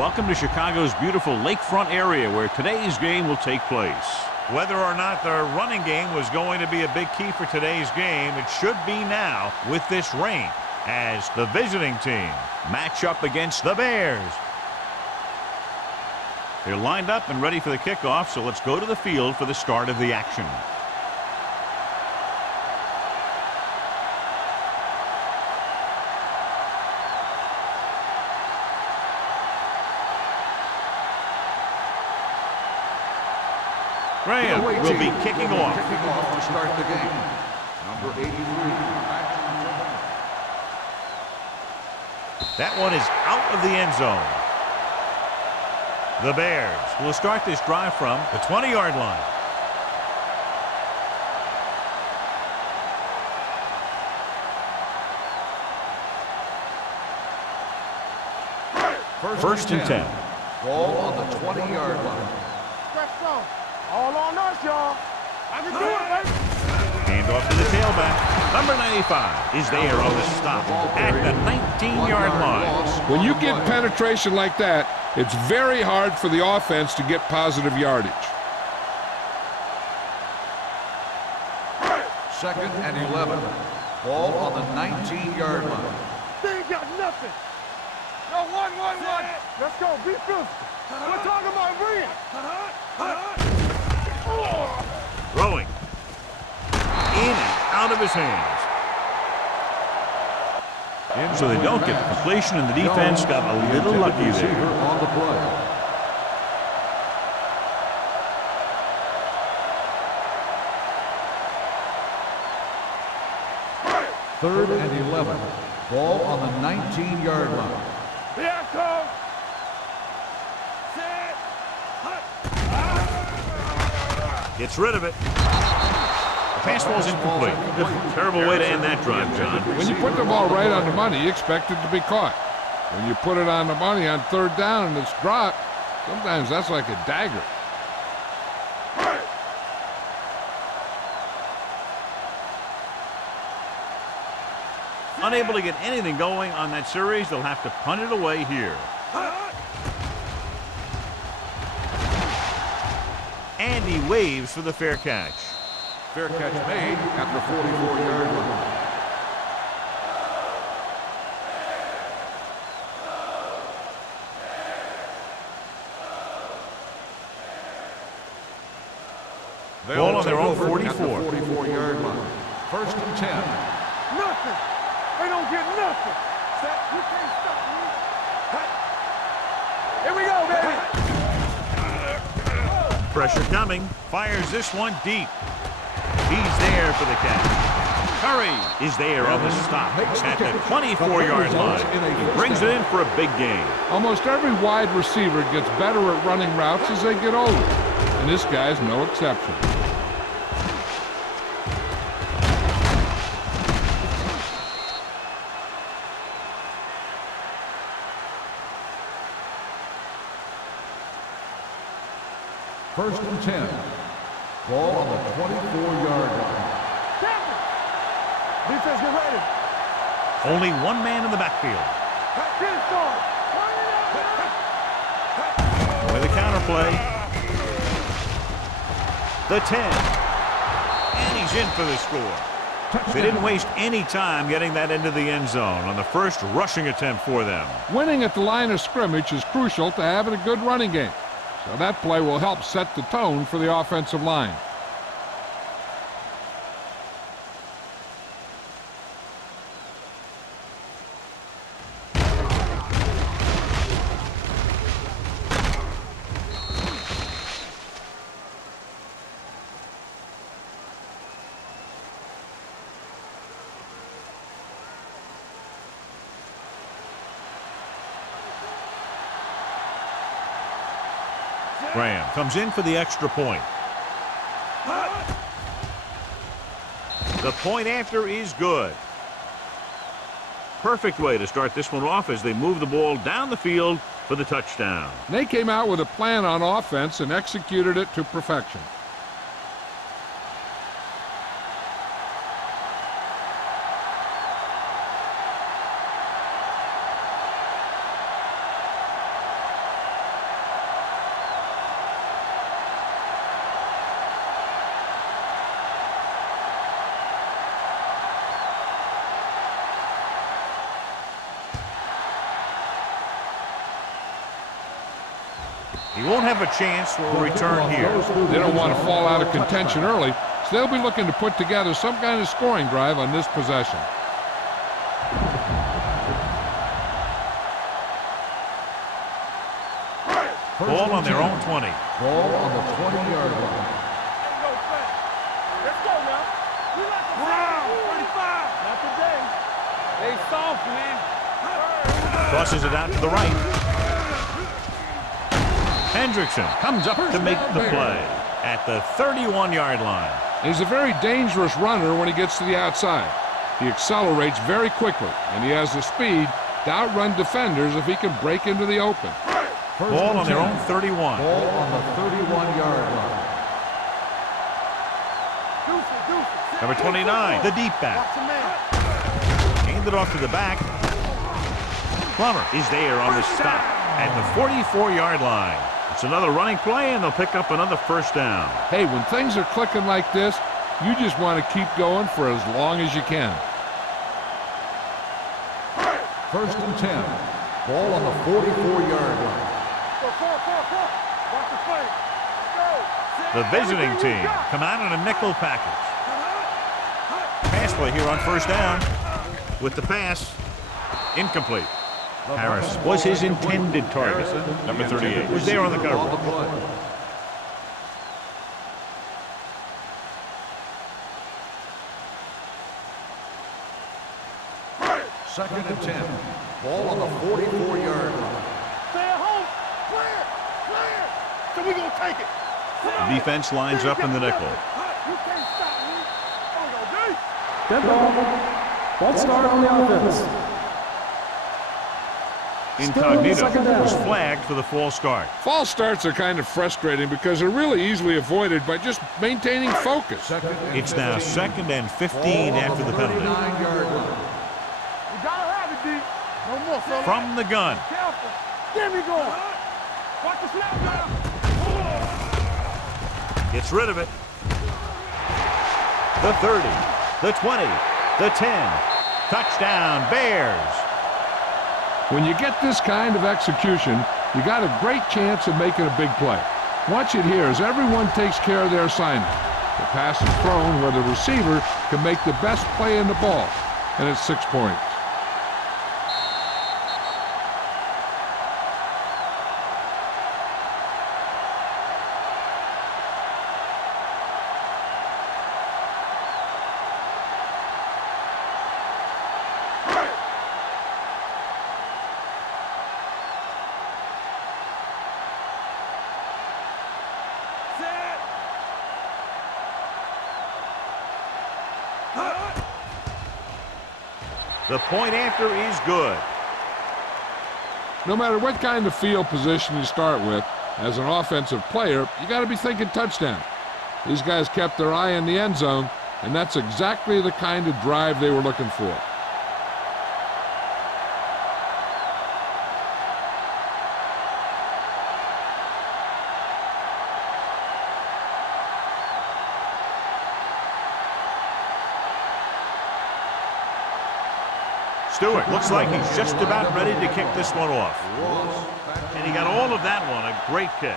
Welcome to Chicago's beautiful lakefront area where today's game will take place. Whether or not the running game was going to be a big key for today's game, it should be now with this rain as the visiting team match up against the Bears. They're lined up and ready for the kickoff, so let's go to the field for the start of the action. Graham will be kicking off. To start the game. Number 83. That one is out of the end zone. The Bears will start this drive from the 20-yard line. First and 10. Ball on the 20-yard line. Let's go. All on us, y'all. I can do it, baby. Hand off to the tailback. Number 95 is there on the stop at the 19-yard line. When you get penetration like that, it's very hard for the offense to get positive yardage. Second and 11. Ball on the 19-yard line. They ain't got nothing. No, one. Let's go. Be physical. We're talking about bringing. Throwing. In and out of his hands. So they don't get the completion, and the defense got a little lucky there. On the play. Third and 11. Ball on the 19-yard line. Here, coach. Gets rid of it. The pass ball's incomplete. Terrible way to end that drive, John. When you put the ball right on the money, you expect it to be caught. When you put it on the money on third down and it's dropped, sometimes that's like a dagger. Unable to get anything going on that series, they'll have to punt it away here. And he waves for the fair catch. Fair catch made at the 44-yard line. Ball on their own 44. At the 44-yard line. First and 10. Nothing. They don't get nothing. You can't stop me. Here we go, baby. Pressure coming. Fires this one deep. He's there for the catch. Curry is there on the stop at the 24-yard line. He brings it in for a big gain. Almost every wide receiver gets better at running routes as they get older, and this guy's no exception. First and 10. Ball on the 24-yard line. Defense, get ready. Only one man in the backfield. Get it started. With a counterplay. The 10. And he's in for the score. They didn't waste any time getting that into the end zone on the first rushing attempt for them. Winning at the line of scrimmage is crucial to having a good running game. So that play will help set the tone for the offensive line. Graham comes in for the extra point. The point after is good. Perfect way to start this one off as they move the ball down the field for the touchdown. They came out with a plan on offense and executed it to perfection. He won't have a chance for a return here. They don't want to fall out of contention early, so they'll be looking to put together some kind of scoring drive on this possession. Ball on their own 20. Ball on the 20-yard line. Let's go now. We like the 35. Not today. They soft, man. Crosses it out to the right. Hendrickson comes up to make the play at the 31-yard line. He's a very dangerous runner when he gets to the outside. He accelerates very quickly, and he has the speed to outrun defenders if he can break into the open. Ball on their own 31. Ball on the 31-yard line. Number 29, the deep back. Handed off to the back. Plummer is there on the stop at the 44-yard line. It's another running play, and they'll pick up another first down. Hey, when things are clicking like this, you just want to keep going for as long as you can. 1st and 10. Ball on the 44-yard line. The visiting team come out in a nickel package. Pass play here on first down. With the pass, incomplete. Harris was his intended target. Number 38 was there on the cover. 2nd and 10. Ball on the 44-yard line. Stay at home. Clear. Clear. So we going to take it. The defense lines up in the nickel. You can't stop me. Oh, no, Dead ball. False start on the offense. Incognito was flagged for the false start. False starts are kind of frustrating because they're really easily avoided by just maintaining focus. It's now 2nd and 15 after the penalty. 39-yard line. You got to have it, D. No more, fella. From the gun. Careful. Get me going. Watch the snap now. Gets rid of it. The 30, the 20, the 10. Touchdown, Bears. When you get this kind of execution, you got a great chance of making a big play. Watch it here as everyone takes care of their assignment. The pass is thrown where the receiver can make the best play in the ball, and it's 6 points. The point after is good. No matter what kind of field position you start with, as an offensive player, you got to be thinking touchdown. These guys kept their eye on the end zone, and that's exactly the kind of drive they were looking for. Stewart looks like he's just about ready to kick this one off. And he got all of that one, a great kick.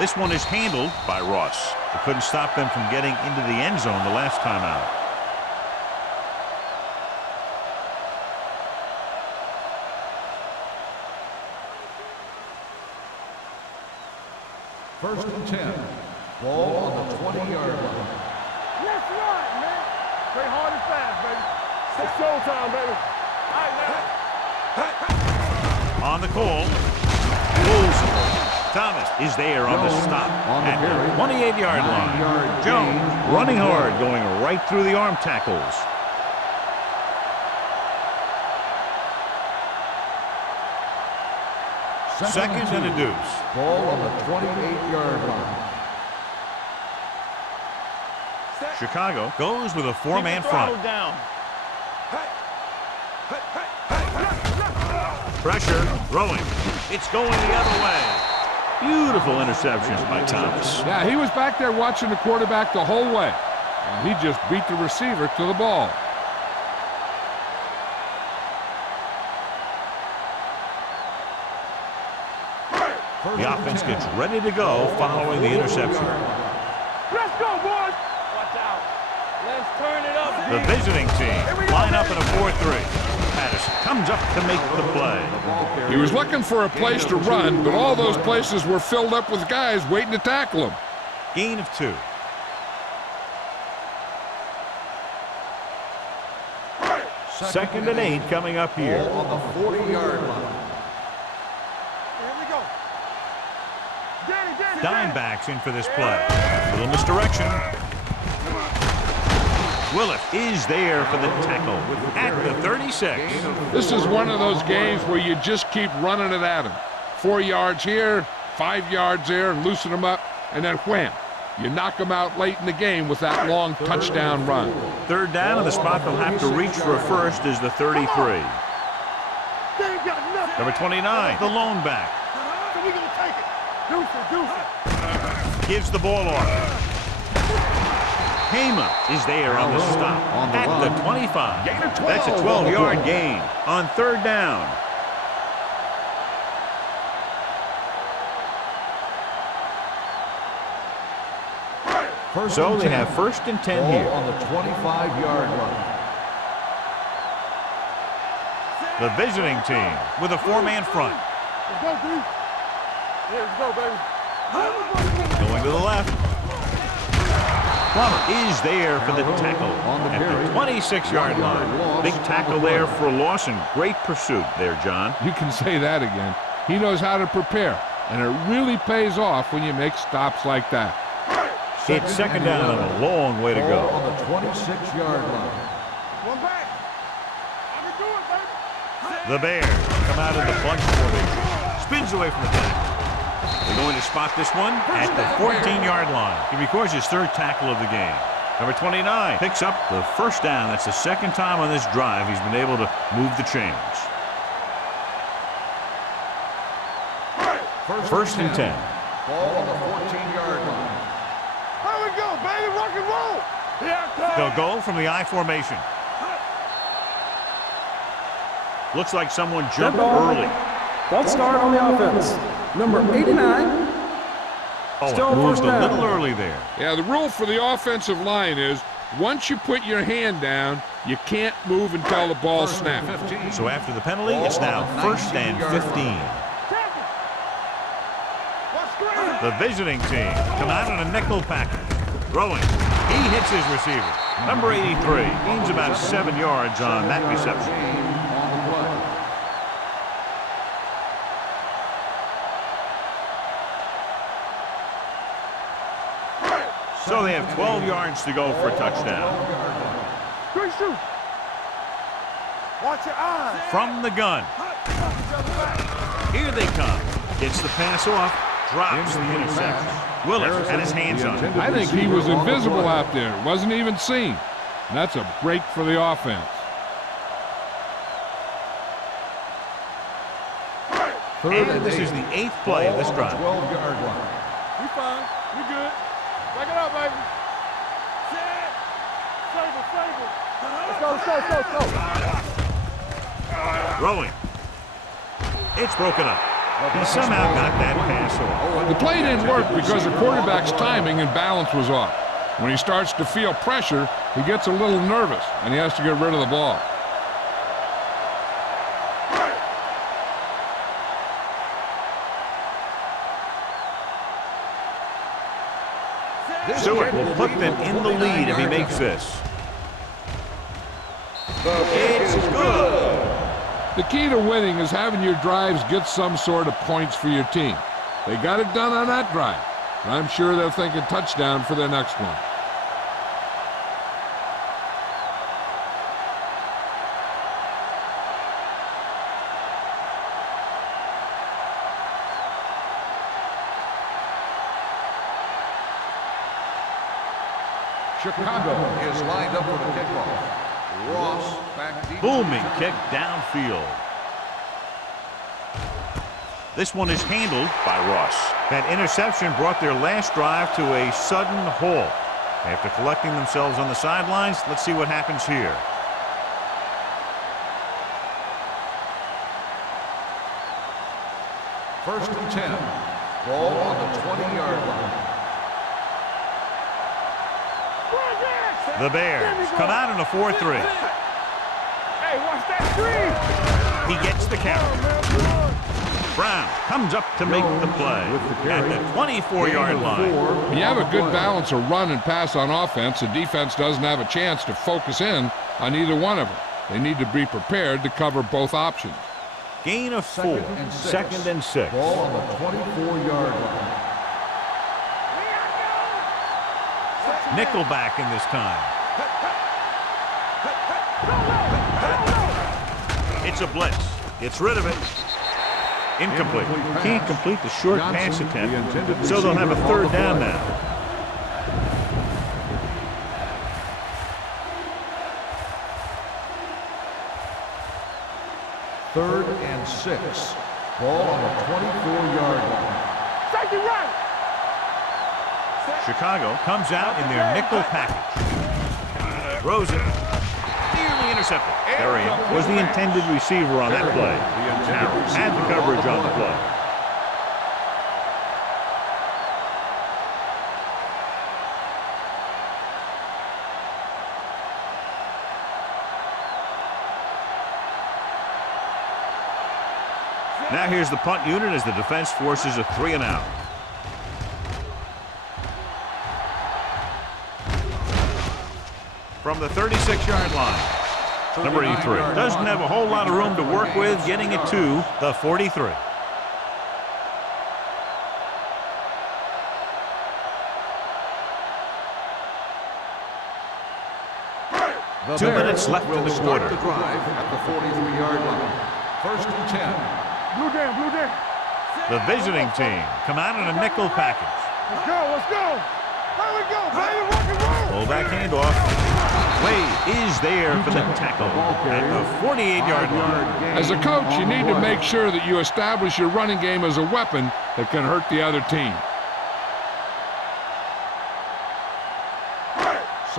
This one is handled by Ross. It couldn't stop them from getting into the end zone the last time out. First and 10. Ball on the 20-yard line. Let's run, man. Play hard and fast, baby. It's showtime, baby. All right, now. On the call. Wilson. Thomas is there on the stop at the 28-yard line. Jones running hard, going right through the arm tackles. Second and a deuce. Ball on the 28-yard line. Chicago goes with a four-man front. Down. Pressure, throwing. It's going the other way. Beautiful interception by Thomas. Yeah, he was back there watching the quarterback the whole way, and he just beat the receiver to the ball. The offense gets ready to go following the interception. Let's go, boys. Watch out. Let's turn it up. The visiting team line up in a 4-3. Patterson comes up to make the play. He was looking for a place to run, but all those places were filled up with guys waiting to tackle him. Gain of 2. Second and 8 coming up here. On the 40-yard line. Here we go. Danny. Dime backs in for this play. Little misdirection. Willis is there for the tackle at the 36. This is one of those games where you just keep running it at him. 4 yards here, 5 yards there, and loosen them up, and then wham. You knock them out late in the game with that long touchdown run. Third down, and the spot they'll have to reach for a first is the 33. They ain't got nothing. Number 29, the lone back. So we gonna take it. Deuce it. Gives the ball off. Hema is there on the stop at the 25. That's a 12-yard gain on third down. So they have first and 10 here. On the 25-yard line. The visiting team with a 4-man front. Let's go, D. Here we go, baby. Going to the left. Plummer is there for the tackle at the 26-yard line. Big tackle there for loss and great pursuit there, John. You can say that again. He knows how to prepare, and it really pays off when you make stops like that. It's second down and a long way to go. On the 26-yard line. One back. I can do it, baby. The Bears come out in the bunch formation. Spins away from the tackle. They're going to spot this one at the 14-yard line. He records his third tackle of the game. Number 29 picks up the first down. That's the second time on this drive he's been able to move the chains. First and 10. Ball on the 14-yard line. Here we go, baby. Rock and roll. They'll go from the I formation. Looks like someone jumped early. False start on the offense. Number 89. Oh, Still it moved first a down. little early there. Yeah, the rule for the offensive line is once you put your hand down, you can't move until the ball snaps. So after the penalty, it's now first and 15. The visiting team come out in a nickel package. Throwing. He hits his receiver. Number 83 gains about 7 yards on that reception. So they have 12 yards to go for a touchdown. Great shoot. Watch your eyes. From the gun. Here they come. Gets the pass off. Drops the interception. Willis had his hands on it. I think he was invisible out there. Wasn't even seen. And that's a break for the offense. And this is the 8th play of this drive. 12-yard line. We fine. We good. Back it up, baby. Save it. Let's go. Throwing. It's broken up. He somehow got that pass off. The play didn't work because the quarterback's timing and balance was off. When he starts to feel pressure, he gets a little nervous, and he has to get rid of the ball. Stewart will put them in the lead if he makes this. It's good. The key to winning is having your drives get some sort of points for your team. They got it done on that drive. And I'm sure they're thinking touchdown for their next one. Chicago is lined up for the kickoff. Ross back deep. Booming kick downfield. This one is handled by Ross. That interception brought their last drive to a sudden halt. After collecting themselves on the sidelines, let's see what happens here. First and 10. Ball on the 20-yard line. The Bears come out in a 4-3. Hey, watch that screen. He gets the carry. Brown comes up to make the play at the 24-yard line. When you have a good balance of run and pass on offense, the defense doesn't have a chance to focus in on either one of them. They need to be prepared to cover both options. Gain of 4, second and 6. Ball on the 24-yard line. Nickelback in this time. It's a blitz. Gets rid of it. Incomplete. Can't complete the short pass attempt, so they'll have a third down now. Third and 6. Ball on the 24-yard line. Safety right. Chicago comes out in their nickel package. Throws it. Nearly intercepted. Arian was the intended receiver on that play. Harris had the coverage on the play. Now here's the punt unit as the defense forces a 3-and-out. From the 36-yard line. Number 83 doesn't have a whole lot of room to work with, getting it to the 43. The 2 minutes left in the quarter. The drive at the 43-yard line. First and 10. Blue down, blue down. The visiting team come out in a nickel package. Let's go, let's go. Here we go, baby, rock and roll. Fullback handoff. Wade is there for the tackle at the 48-yard line. As a coach, you need to make sure that you establish your running game as a weapon that can hurt the other team.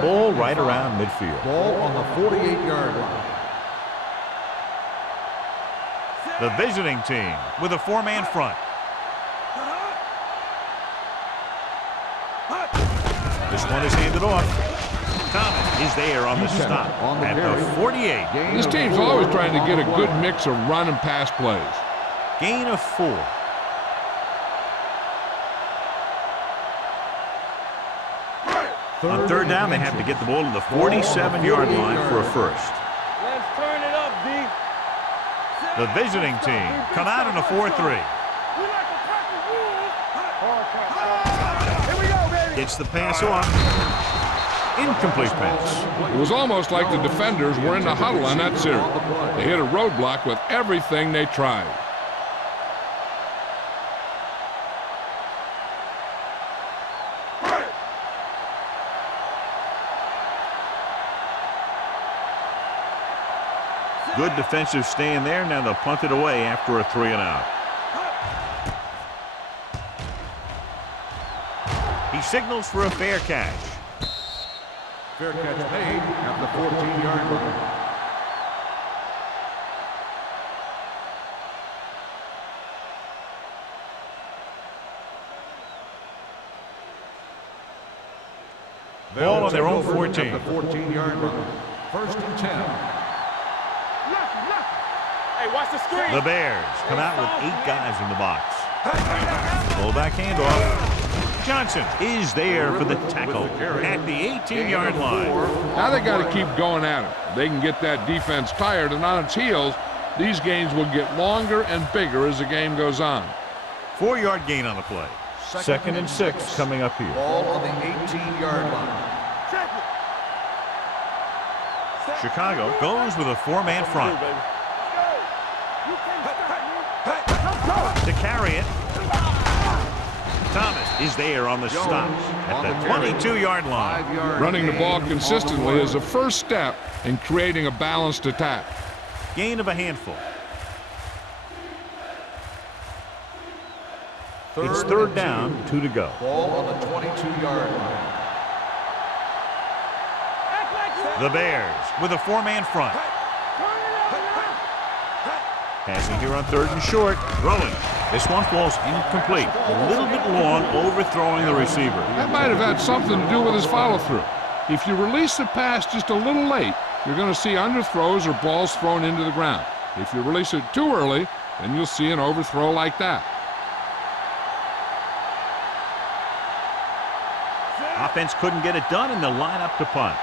Ball right around midfield. Ball on the 48-yard line. The visiting team with a 4-man front. This one is handed off. Thomas is there on the stop at the 48. This team's always trying to get a good mix of run and pass plays. Gain of 4. On third down, they have to get the ball to the 47-yard line for a first. Let's turn it up, D. The visiting team come out in a 4-3. We like to crack the rules. Here we go, baby. Gets the pass off. Incomplete pass. It was almost like the defenders were in the huddle on that series. They hit a roadblock with everything they tried. Good defensive stand there. Now they'll punt it away after a 3-and-out. He signals for a fair catch. Fair catch made at the 14-yard line. Ball on their own 14. At the 14-yard line. First and 10. Hey, watch the screen. The Bears come out with 8 guys in the box. Fullback handoff. Johnson is there for the tackle at the 18-yard line. Now they got to keep going at it. They can get that defense tired and on its heels. These games will get longer and bigger as the game goes on. 4-yard gain on the play. Second and 6 coming up here. Ball on the 18-yard line. Chicago goes with a 4-man front. To carry it. Thomas is there on the stop at the 22-yard line. Running the ball consistently is the first step in creating a balanced attack. Gain of a handful. It's third down, 2 to go. Ball on the 22-yard line. The Bears with a 4-man front. Passing here on third and short. Throwing. This one falls incomplete. A little bit long, overthrowing the receiver. That might have had something to do with his follow-through. If you release the pass just a little late, you're going to see underthrows or balls thrown into the ground. If you release it too early, then you'll see an overthrow like that. Offense couldn't get it done, and they'll line up to punt.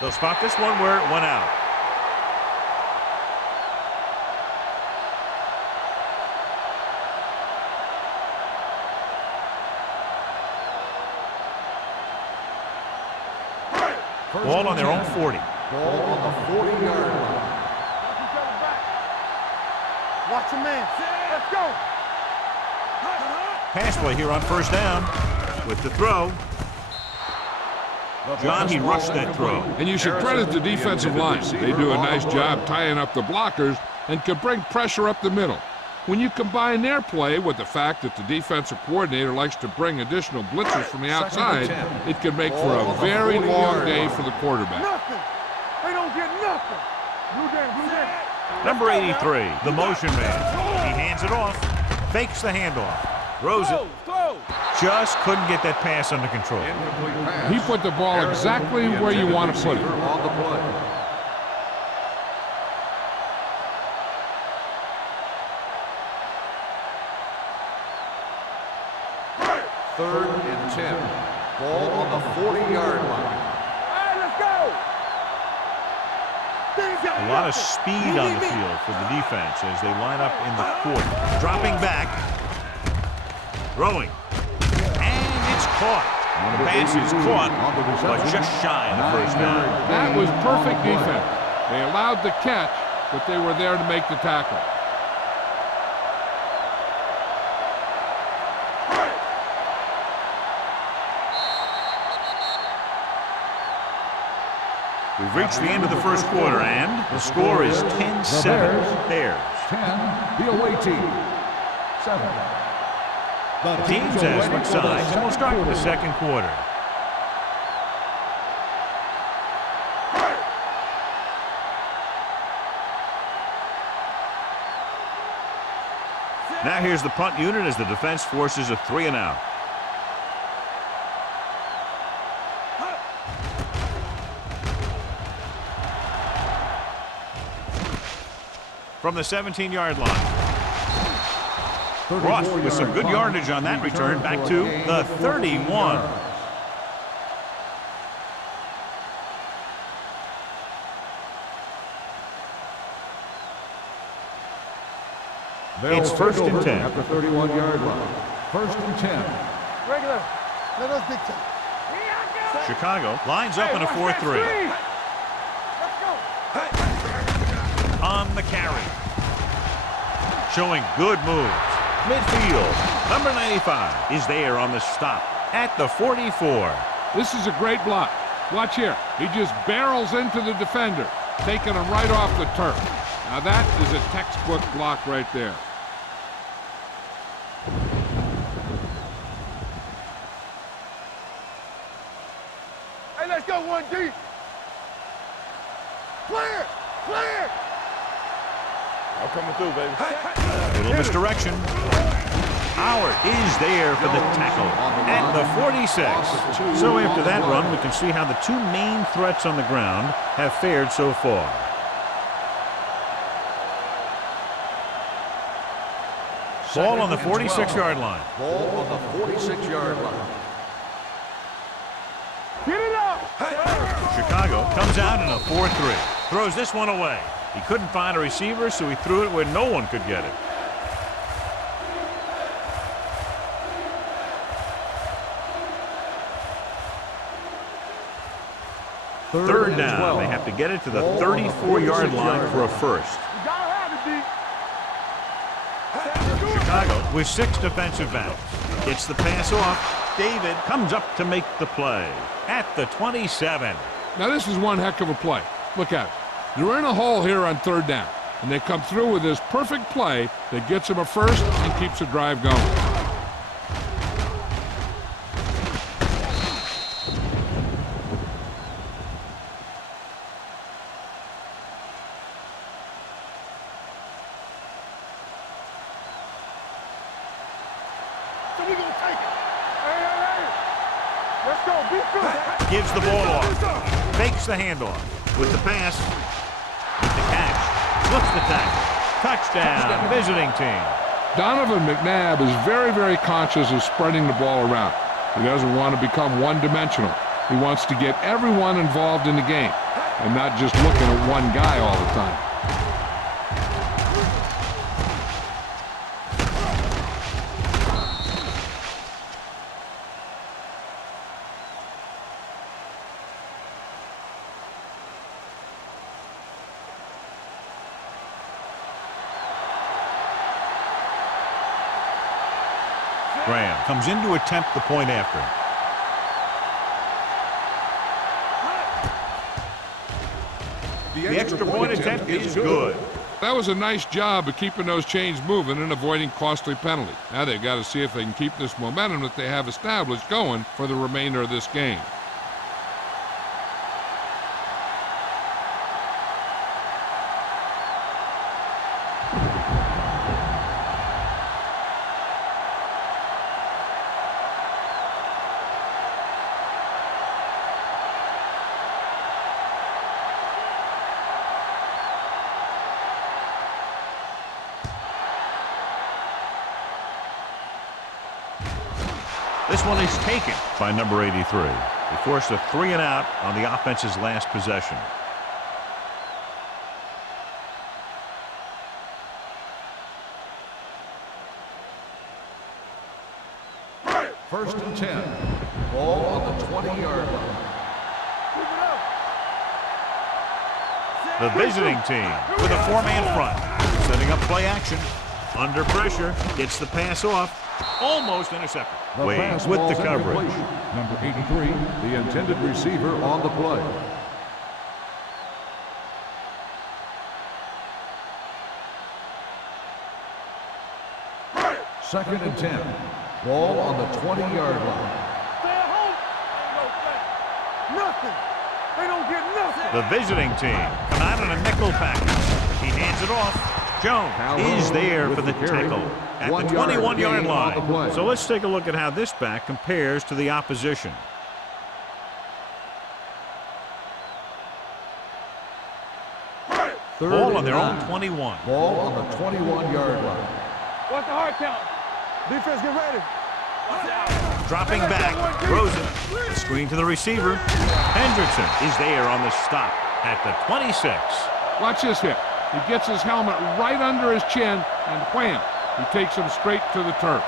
They'll spot this one where it went out. Ball on their own 40. Ball on the 40-yard line. Watch your man. Let's go. Pass play here on first down with the throw. John, he rushed that throw. And you should credit the defensive line. They do a nice job tying up the blockers and can bring pressure up the middle. When you combine their play with the fact that the defensive coordinator likes to bring additional blitzers from the outside, it can make for a very long day for the quarterback. Nothing. They don't get nothing. Blue game. Number 83, the motion man. He hands it off, fakes the handoff, throws it. Just couldn't get that pass under control. He put the ball exactly where you want to put it. On the play. Third and 10. Ball on the 40-yard line. All right, let's go. A lot of speed on the field for the defense as they line up in the court. Dropping back, throwing, and it's caught. The pass is caught, but just shy of the first down. That was perfect defense. They allowed the catch, but they were there to make the tackle. We've reached the end of the first quarter, and the score is 10-7 Bears. 10, the away team. 7. The teams as switch sides, and we'll start with the second quarter. Now here's the punt unit as the defense forces a 3-and-out. From the 17-yard line. Ross with some good yardage on that return back to the 31. It's first and 10. At the 31-yard line. First and 10. Regular. Let us dictate. Chicago lines up in a 4-3. Let's go. On the carry. Showing good moves. Midfield. Number 95 is there on the stop at the 44. This is a great block. Watch here. He just barrels into the defender, taking him right off the turf. Now that is a textbook block right there. Hey, let's go one deep. Clear. Clear. I'm coming through, baby. Little misdirection. Howard is there for the tackle at the 46. So after that run, we can see how the two main threats on the ground have fared so far. Ball on the 46-yard line. Ball on the 46-yard line. Get it up. Chicago comes out in a 4-3. Throws this one away. He couldn't find a receiver, so he threw it where no one could get it. Third down. They have to get it to the 34-yard line for a first. You gotta have it, D. Chicago with 6 defensive backs. Gets the pass off. David comes up to make the play at the 27. Now this is one heck of a play. Look at it. They're in a hole here on third down, and they come through with this perfect play that gets them a first and keeps the drive going. 2 so we gonna take it. Hey, hey, hey. Let's go. Be good. Gives the ball off. Fakes the handoff. With the pass. With the catch. Flips the tackle. Touchdown, visiting team. Donovan McNabb is very, very conscious of spreading the ball around. He doesn't want to become one-dimensional. He wants to get everyone involved in the game and not just looking at one guy all the time. Graham comes in to attempt the point after. The extra point attempt is good. That was a nice job of keeping those chains moving and avoiding costly penalties. Now they've got to see if they can keep this momentum that they have established going for the remainder of this game. This one is taken by number 83. They forced a 3-and-out on the offense's last possession. First and 10. Ball on the 20-yard line. The visiting team with a 4-man front. Setting up play action. Under pressure. Gets the pass off. Almost intercepted. Wade with the coverage. Number 83, the intended receiver on the play. Second and 10. Ball on the 20-yard line. Stay at home. Nothing. They don't get nothing. The visiting team come out in a nickel package. He hands it off. Jones is there for the tackle at the 21-yard line. So let's take a look at how this back compares to the opposition. Ball on their own 21. Ball on the 21-yard line. What's the hard count? Defense, get ready. Dropping back, throws it. The screen to the receiver. Hendrickson is there on the stop at the 26. Watch this hit. He gets his helmet right under his chin, and wham, he takes him straight to the turf.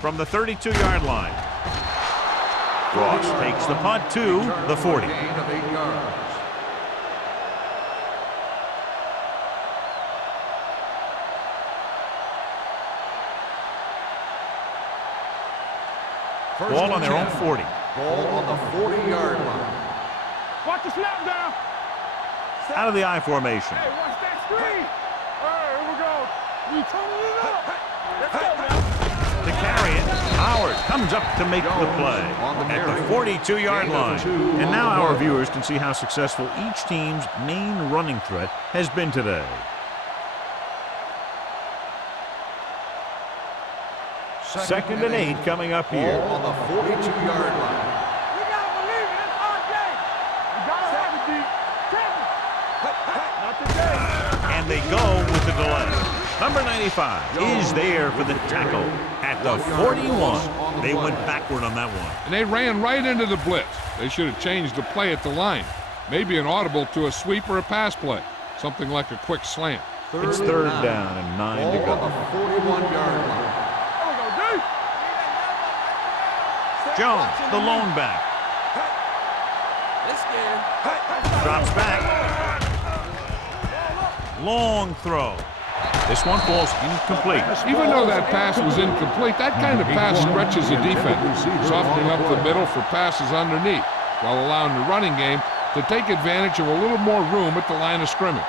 From the 32-yard line. Ross takes the punt to the 40. Gain of 8 yards. Ball on their own 40. Ball on the 40-yard line. Watch the snap down. Out of the I formation. Hey, watch that screen. All right, here we go. We total it up. Let's go now. To carry it, Howard comes up to make the play at the 42-yard line. And now our viewers can see how successful each team's main running threat has been today. Second and 8 coming up here. Ball on the 42-yard line. We gotta believe it. It's our day. You gotta have it, D. Not today. And they go with the delay. Number 95 is there for the tackle at the 41. They went backward on that one. And they ran right into the blitz. They should have changed the play at the line. Maybe an audible to a sweep or a pass play. Something like a quick slant. It's third down and 9 to go. Ball on the 41-yard line. There we go, D. Jones, the lone back. Drops back. Long throw. This one falls incomplete. Even though that pass was incomplete, that kind of pass stretches the defense, softening up the middle for passes underneath, while allowing the running game to take advantage of a little more room at the line of scrimmage.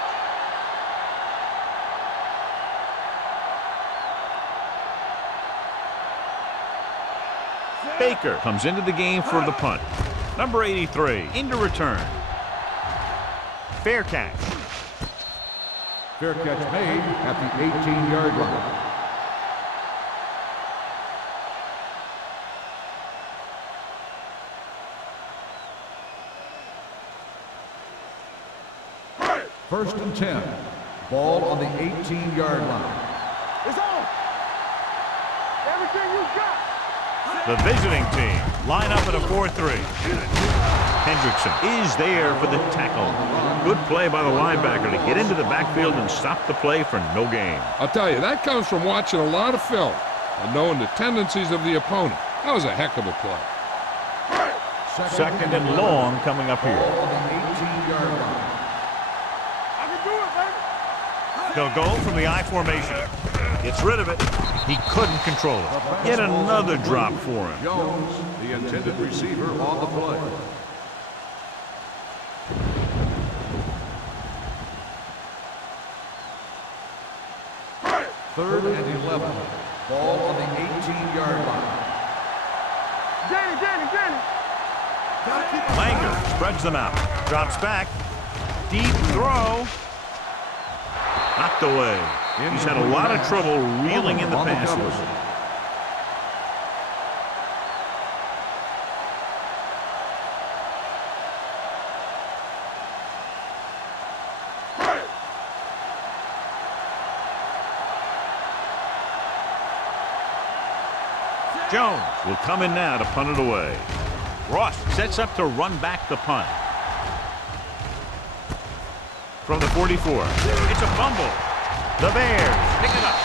Baker comes into the game for the punt. Number 83 into return. Fair catch. Fair catch made at the 18-yard line. First and 10. Ball on the 18-yard line. It's on. Everything you got. The visiting team line up at a 4-3. Hendrickson is there for the tackle. Good play by the linebacker to get into the backfield and stop the play for no gain. I'll tell you, that comes from watching a lot of film and knowing the tendencies of the opponent. That was a heck of a play. Second and long coming up here. Ball on the 18-yard line. I can do it, baby. They'll go from the I formation. Gets rid of it. He couldn't control it. Yet another drop for him. Jones, the intended receiver, on the play. Third and 11. Ball on the 18-yard line. Danny. Langer spreads them out. Drops back. Deep throw. Knocked away. He's had a lot of trouble reeling in the passes. Jones will come in now to punt it away. Ross sets up to run back the punt. From the 44. It's a fumble. The Bears pick it up.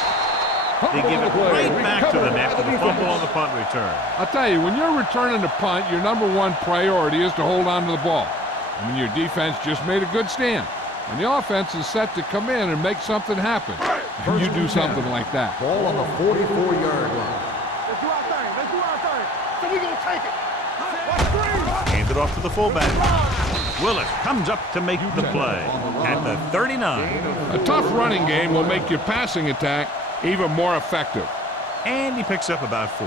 They give it right back to them after the fumble on the punt return. I'll tell you, when you're returning the punt, your number one priority is to hold on to the ball. I mean, your defense just made a good stand. And the offense is set to come in and make something happen. And you do something like that. Ball on the 44-yard line. Let's do our thing. So we gonna take it. Watch three. Hand it off to the fullback. Willis comes up to make the play at the 39. A tough running game will make your passing attack even more effective. And he picks up about 4.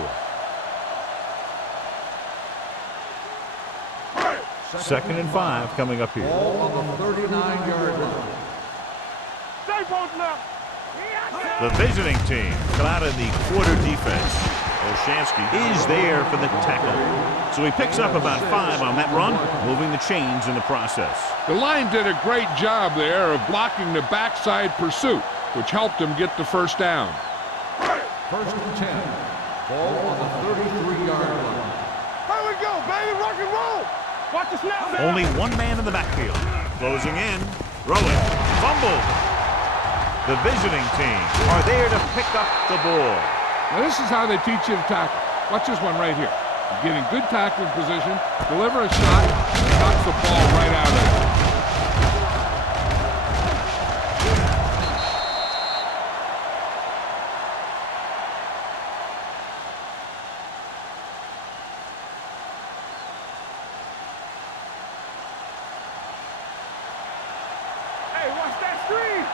Second and 5 coming up here. Ball on the 39-yard line. Stay posted up. The visiting team come out in the quarter defense. Olshansky is there for the tackle. So he picks up about 5 on that run, moving the chains in the process. The line did a great job there of blocking the backside pursuit, which helped him get the first down. First and 10. Ball on the 33-yard line. Here we go, baby. Rock and roll. Watch the snap. Only one man in the backfield. Closing in. Throwing. Fumble. The visiting team are there to pick up the ball. Now this is how they teach you to tackle. Watch this one right here. You get in good tackling position, deliver a shot, and knock the ball right out of it. Hey, watch that screen.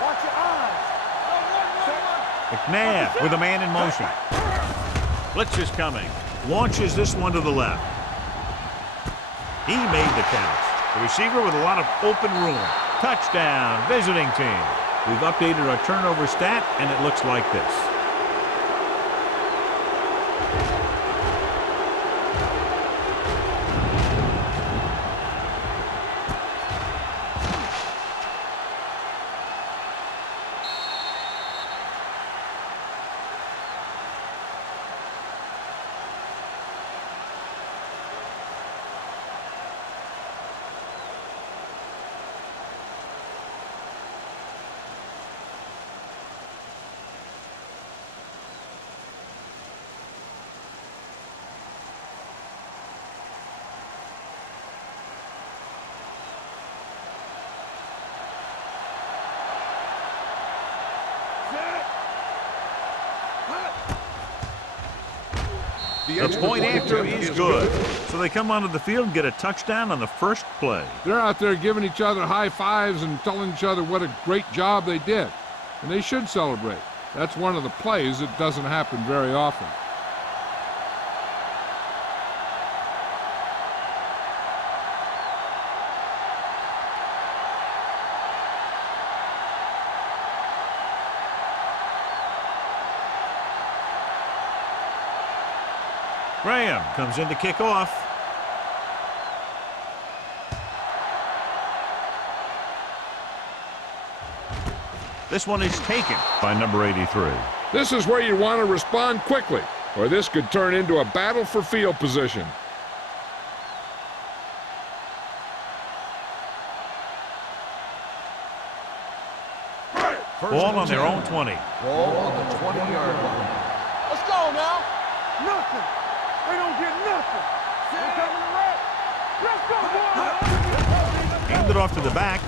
Watch your eyes. McNabb with a man in motion. Blitz is coming. Launches this one to the left. He made the catch. The receiver with a lot of open room. Touchdown, visiting team. We've updated our turnover stat, and it looks like this. The point after is good. So they come onto the field and get a touchdown on the first play. They're out there giving each other high fives and telling each other what a great job they did. And they should celebrate. That's one of the plays that doesn't happen very often. Graham comes in to kick off. This one is taken by number 83. This is where you want to respond quickly, or this could turn into a battle for field position. Ball on their own 20. Ball on the 20-yard line. Let's go now. Nothing. They don't get nothing. They're coming to red. Let's go, boys. Handed off to the back.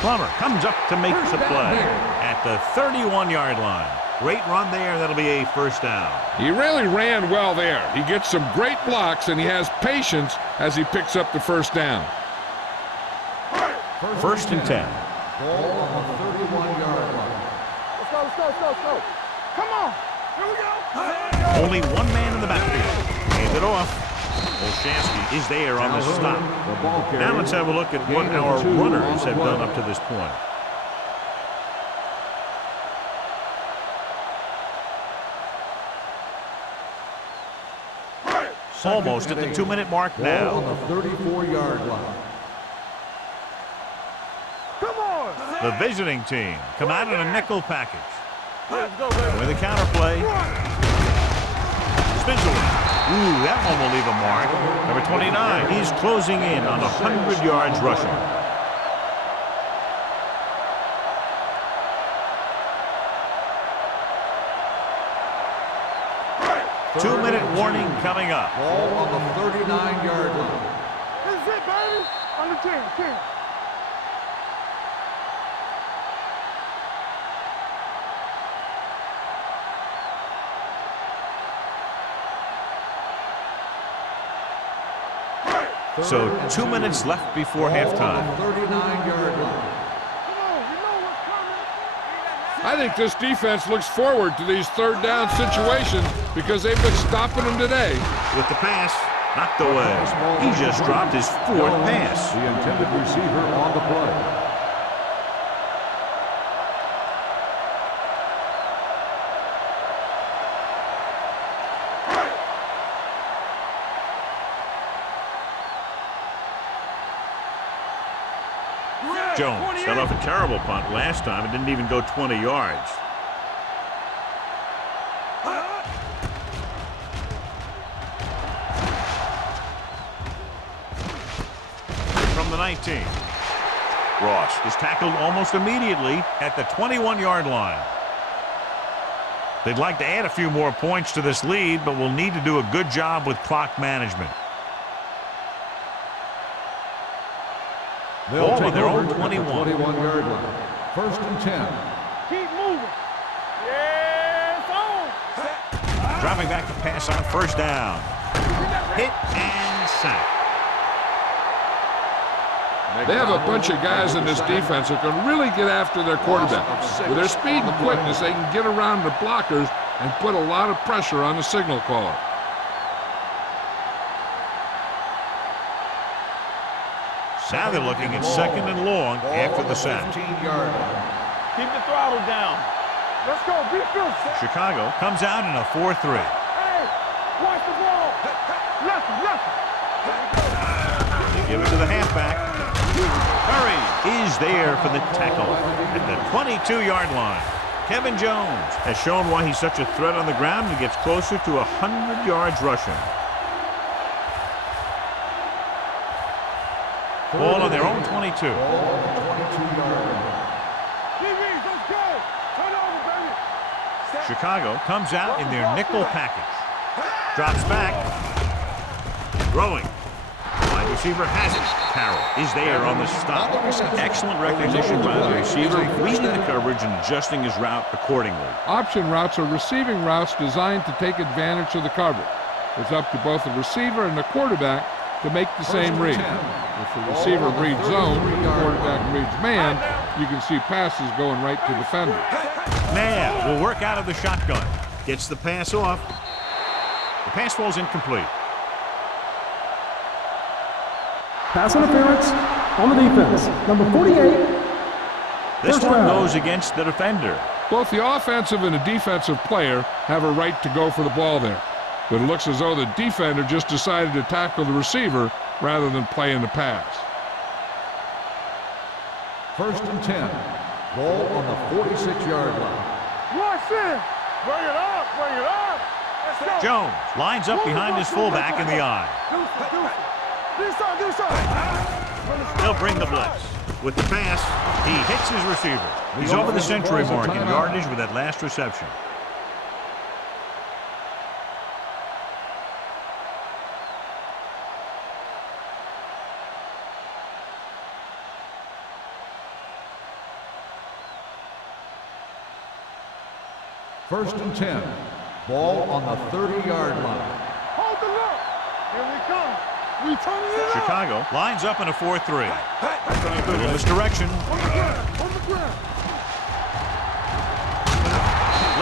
Plummer comes up to make the play at the 31-yard line. Great run there. That'll be a first down. He really ran well there. He gets some great blocks, and he has patience as he picks up the first down. First and 10. Ball on the 31-yard line. Let's go, let's go, let's go, let's go. Come on. Here we go. Only one man in the backfield. Hand it off. Olshansky is there on the stop. Now let's have a look at what our runners have done up to this point. Almost at the 2-minute mark Ball now. on the 34-yard line. Come on. The visiting team come out in a nickel package. Let's go, baby. With a counter play. Spins away. Ooh, that one will leave a mark. Number 29, he's closing in on 100 yards rushing. Two-minute warning coming up. Ball on the 39-yard line. This is it, baby. On the 10. So 2 minutes left before halftime. 39-yard line. Come on, you know what's coming. I think this defense looks forward to these third down situations because they've been stopping them today. With the pass, knocked away. He just dropped his fourth pass. The intended receiver on the play. Jones fell off a terrible punt last time. It didn't even go 20 yards. From the 19. Ross is tackled almost immediately at the 21-yard line. They'd like to add a few more points to this lead, but will need to do a good job with clock management. They'll take on their over own at the 21-yard line. First and 10. Keep moving. Yes, on. Dropping back to pass on first down. Hit and sack. They have a bunch of guys in this defense that can really get after their quarterback. With their speed and quickness, they can get around the blockers and put a lot of pressure on the signal caller. Now they're looking at second and long after the sack. 15-yard line. Keep the throttle down. Let's go. Be fierce. Chicago comes out in a 4-3. Hey, watch the ball. Left. They give it to the halfback. Curry is there for the tackle at the 22-yard line. Kevin Jones has shown why he's such a threat on the ground and gets closer to 100 yards rushing. Ball on their own 22. Ball on the 22-yard line. DBs, let's go. Turn over, baby. Chicago comes out in their nickel package. Drops back. Throwing. Wide Receiver has it. Carroll is there on the stop. Excellent recognition by the receiver, reading the coverage and adjusting his route accordingly. Option routes are receiving routes designed to take advantage of the coverage. It's up to both the receiver and the quarterback to make the same read. If the receiver reads zone and the quarterback reads man, you can see passes going right to defenders. Now will work out of the shotgun. Gets the pass off. The pass falls incomplete. Pass interference on the defense. Number 48. This First one down. goes against the defender. Both the offensive and the defensive player have a right to go for the ball there. But it looks as though the defender just decided to tackle the receiver rather than play in the pass. 1st and 10. Ball on the 46-yard line. Rush in. Bring it up. Bring it up. Let's go. Jones lines up behind his fullback in the eye. Do something. They'll bring the blitz. With the pass, he hits his receiver. He's over the century mark in yardage with that last reception. First and 10. Ball on the 30-yard line. Hold the look. Here we come. We turning it up. Chicago lines up in a 4-3. In this direction. On the ground.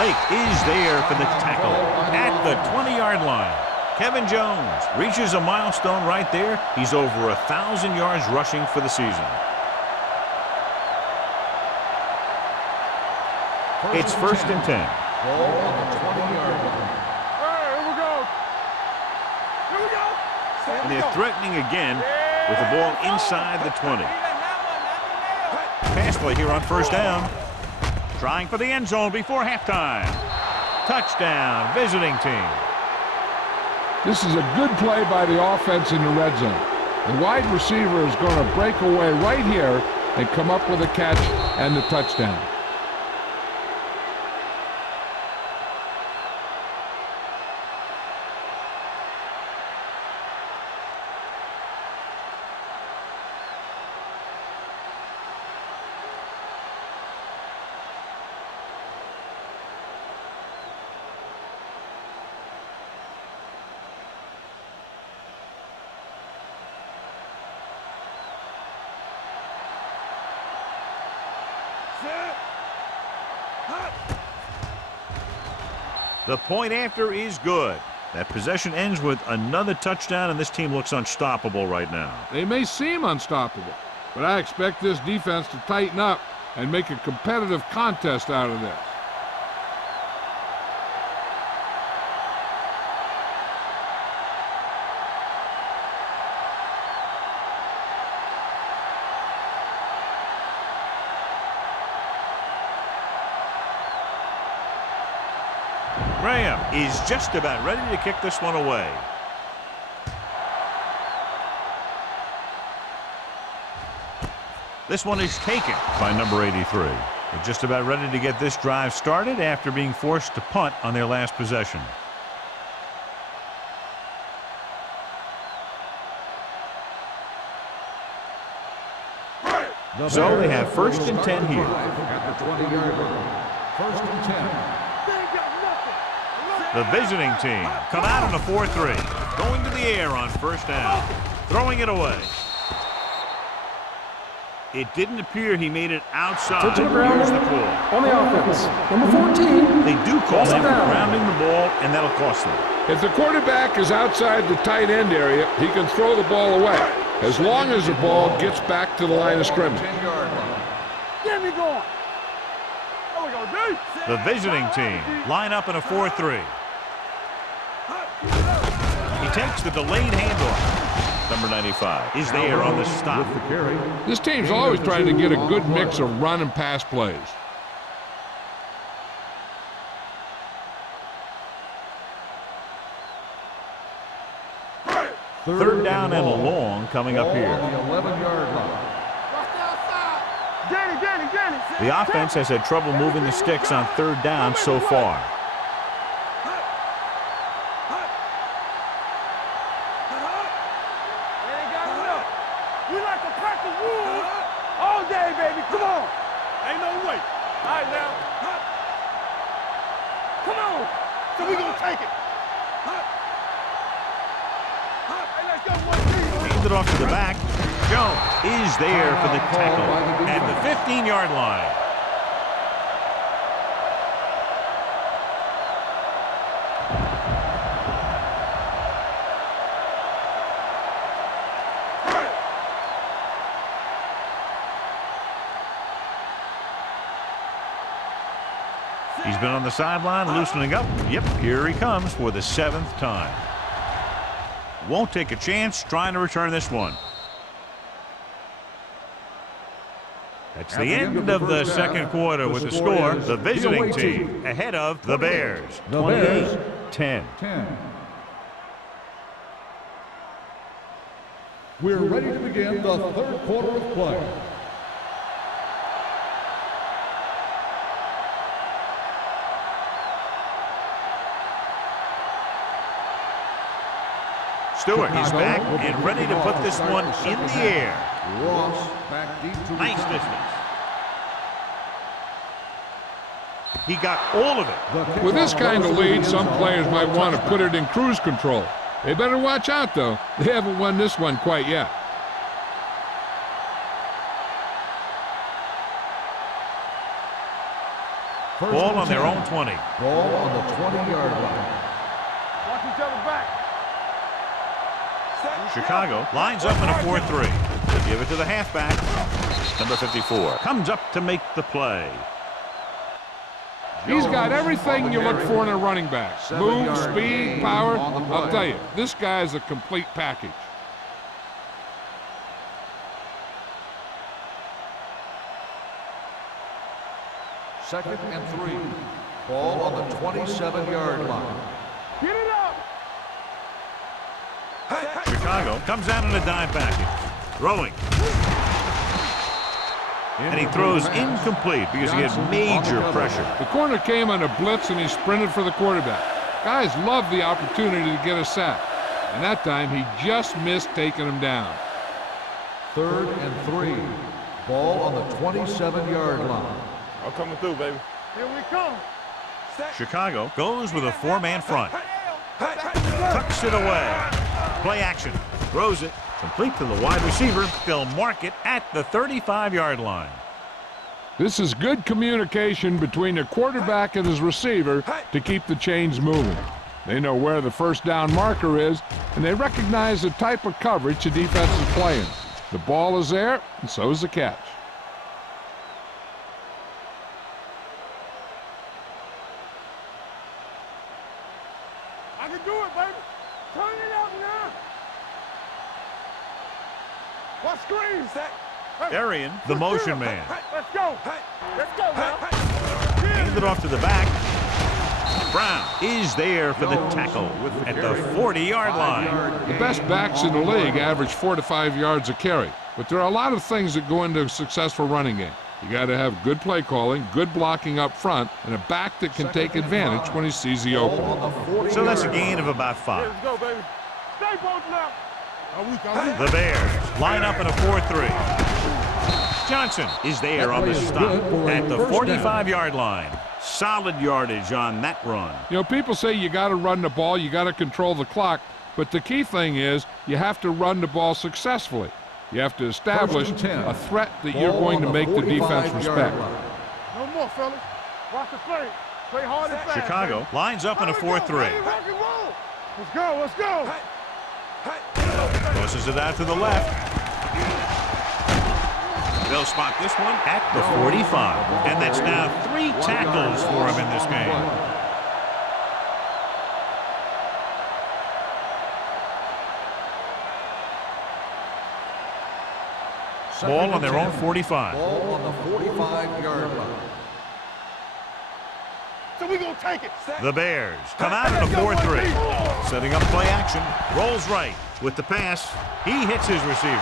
Lake is there for the tackle at the 20-yard line. Kevin Jones reaches a milestone right there. He's over 1,000 yards rushing for the season. It's 1st and 10. Ball on the 20-yard line. Here we go. And they're threatening again with the ball inside the 20. Pass play here on 1st down. Trying for the end zone before halftime. Touchdown, visiting team. This is a good play by the offense in the red zone. The wide receiver is going to break away right here and come up with a catch and the touchdown. The point after is good. That possession ends with another touchdown, and this team looks unstoppable right now. They may seem unstoppable, but I expect this defense to tighten up and make a competitive contest out of this. Graham is just about ready to kick this one away. This one is taken by number 83. They're just about ready to get this drive started after being forced to punt on their last possession. So they have 1st and 10 here. At the 20-yard line. 1st and 10. The visiting team come out in a 4-3. Going to the air on 1st down. Throwing it away. It didn't appear he made it outside. To the ground. Here's the call. On the offense. Number 14. They do call him for down. grounding the ball, and that'll cost them. If the quarterback is outside the tight end area, he can throw the ball away, as long as the ball gets back to the line of scrimmage. 10-yard line. Get me going. There we go, dude. The visiting team line up in a 4-3. He takes the delayed handoff. Number 95 is there on the stop. With the carry. This team's always trying to get a good mix of run and pass plays. Third down and a long coming up here. On the 11-yard line. Danny. The offense has had trouble moving the sticks on 3rd down so far. All right, now. Come on. So we gonna take it. Hey, let's go, one, two. Hands it off to the back. Jones is there for the tackle at the 15-yard line. He's been on the sideline loosening up. Yep, here he comes for the 7th time. Won't take a chance trying to return this one. That's the end of the second quarter with the score. The visiting team ahead of the Bears. 28-10. We're ready to begin the third quarter of play. Stewart is back and ready to put this one in the air. Ross back deep to Nice distance. He got all of it. With this kind of lead, some players might want to put it in cruise control. They better watch out, though. They haven't won this one quite yet. Ball on their own 20. Ball on the 20-yard line. Watch each other back. Chicago lines up in a 4-3. They give it to the halfback. Number 54 comes up to make the play. He's got everything you look for in a running back. Move, speed, power. I'll tell you, this guy is a complete package. Second and 3. Ball on the 27-yard line. Get it up. Chicago comes out in a dime package. Throwing. And he throws incomplete because he had major pressure. The corner came on a blitz and he sprinted for the quarterback. Guys love the opportunity to get a sack. And that time he just missed taking him down. Third and 3. Ball on the 27-yard line. I'm coming through, baby. Here we come. Chicago goes with a 4-man front. Tucks it away. Play action. Throws it. Complete to the wide receiver. They'll mark it at the 35-yard line. This is good communication between the quarterback and his receiver to keep the chains moving. They know where the first down marker is, and they recognize the type of coverage the defense is playing. The ball is there, and so is the catch. I can do it, baby. Turn it up now. What screen? Arian, the motion man. Let's go. Let's go now. Hands it off to the back. Brown is there for the tackle at the 40-yard line. The best backs in the league average 4 to 5 yards a carry, but there are a lot of things that go into a successful running game. You got to have good play calling, good blocking up front, and a back that can take advantage when he sees the opening. So that's a gain of about 5. Let's go, baby. Stay posted up. The Bears line up in a 4-3. Johnson is there on the stop at the 45-yard line. Solid yardage on that run. You know, people say you got to run the ball, you got to control the clock, but the key thing is you have to run the ball successfully. You have to establish a threat that you're going to make the defense respect. No more, fellas. Watch the play. Play hard and fast. Chicago lines up in a 4-3. Rock and roll. Let's go. Let's go. Tosses it out to the left. They'll spot this one at the 45. And that's now 3 tackles for him in this game. Ball on their own 45. Ball on the 45-yard line. So we gonna take it. The Bears come out in a 4-3. Setting up play action. Rolls right with the pass. He hits his receiver.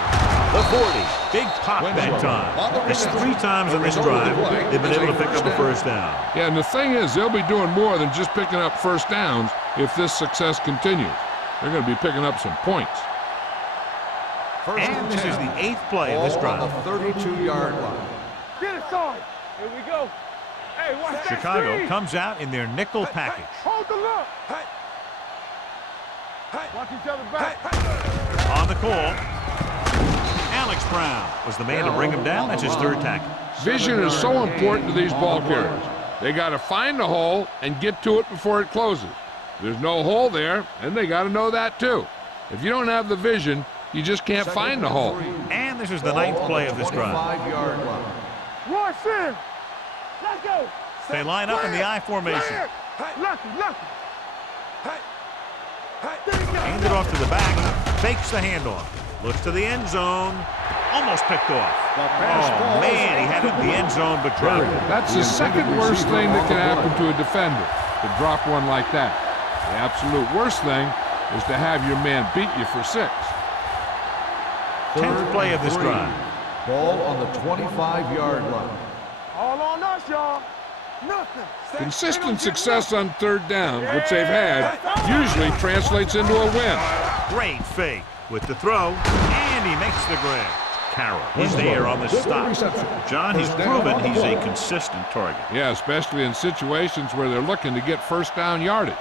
The 40. Big pop that time. That's 3 times in this drive they've been able to pick up a first down. Yeah, and the thing is, they'll be doing more than just picking up first downs if this success continues. They're going to be picking up some points. And this is the 8th play of this drive. On the 32-yard line. Get it started. Here we go. Hey, watch that Chicago screen. comes out in their nickel package. Hold the look. Watch each other back. On the call, Alex Brown was the man to bring him down. That's his third tackle. Vision is so important to these ball carriers. They got to find the hole and get to it before it closes. There's no hole there, and they got to know that too. If you don't have the vision, you just can't find the hole. And this is the ninth play of this drive. 25-yard line. Rush in. Let's go. They line up in the I formation. Lucky. Hands it off to the back. Fakes the handoff. Looks to the end zone. Almost picked off. Oh, man, he had it in the end zone, but dropped it. That's the second worst thing that can happen to a defender, to drop one like that. The absolute worst thing is to have your man beat you for 6. 10th play of this drive. Ball on the 25-yard line. All on us, y'all. Nothing. Consistent success on third down, which they've had, usually translates into a win. Great fake with the throw, and he makes the grab. Carroll is there on the stop. John, he's proven he's a consistent target. Yeah, especially in situations where they're looking to get first down yardage.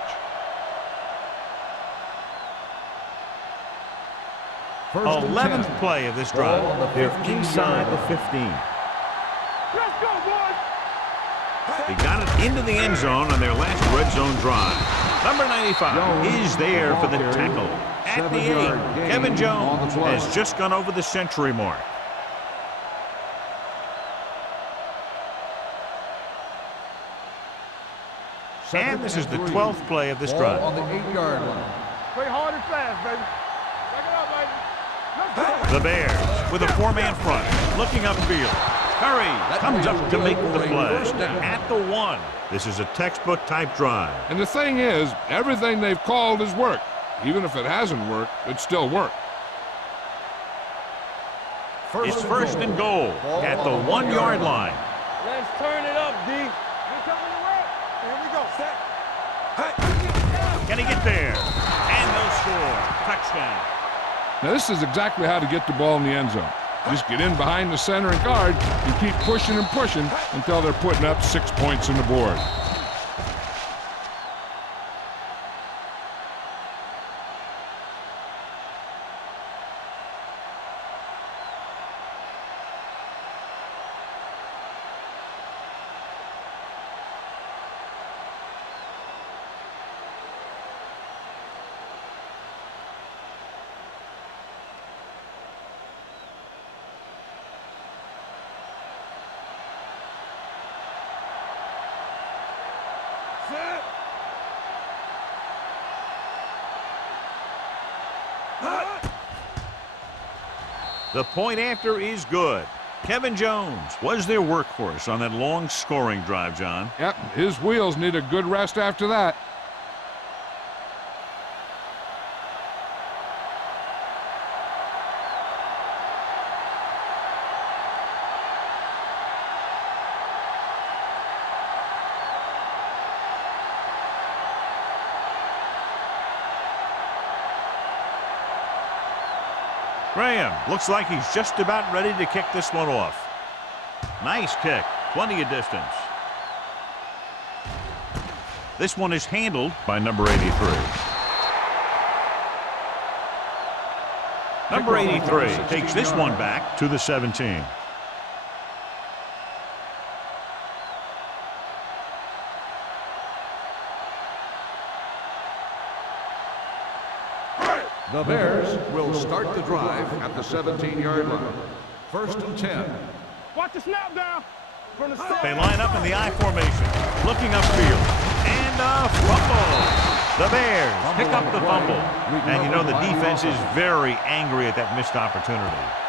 First and 11th 10. play of this Ball on the drive. They're 15-yard inside the line. 15. Let's go, boys. They got it into the end zone on their last red zone drive. Number 95 is there for the tackle. At the 8, Kevin Jones has just gone over the century mark. And this is the 12th play of this Ball drive. on the 8-yard line. Play hard and fast, baby. Back it up, baby. Let's go. The Bears with a 4-man front, looking upfield. Curry comes up to make the play at the 1. This is a textbook type drive. And the thing is, everything they've called has worked. Even if it hasn't worked, it still worked. It's first and goal at the 1-yard line. Let's turn it up, D. We're coming to work. Here we go. Set. Can he get there? And they'll score. Touchdown. Now, this is exactly how to get the ball in the end zone. Just get in behind the center and guard and keep pushing and pushing until they're putting up 6 points on the board. Set. The point after is good. Kevin Jones was their workhorse on that long scoring drive, John. Yep, his wheels need a good rest after that. Graham looks like he's just about ready to kick this one off. Nice kick, plenty of distance. This one is handled by number 83. Number 83 takes this one back to the 17. The Bears will start the drive at the 17-yard line. First and 10. Watch the snap down. From the set. They line up in the I formation, looking upfield, and a fumble. The Bears pick up the fumble. And you know the defense is very angry at that missed opportunity.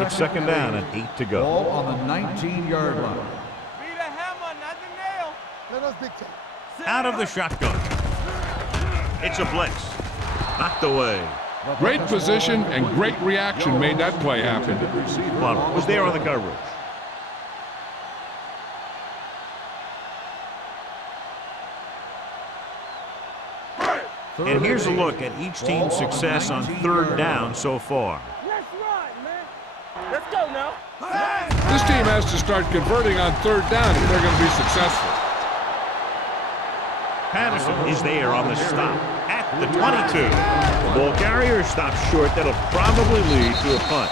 It's second down and 8 to go. Ball on the 19-yard line. Be the hammer, not the nail. Let us dictate. Out of the shotgun. It's a blitz. Knocked away. Great position and great reaction made that play happen. Plummer was there on the coverage. And here's a look at each team's success on third down so far. Let's ride, man. Let's go now. This team has to start converting on third down if they're going to be successful. Patterson is there on the stop at the 22. The ball carrier stops short. That'll probably lead to a punt.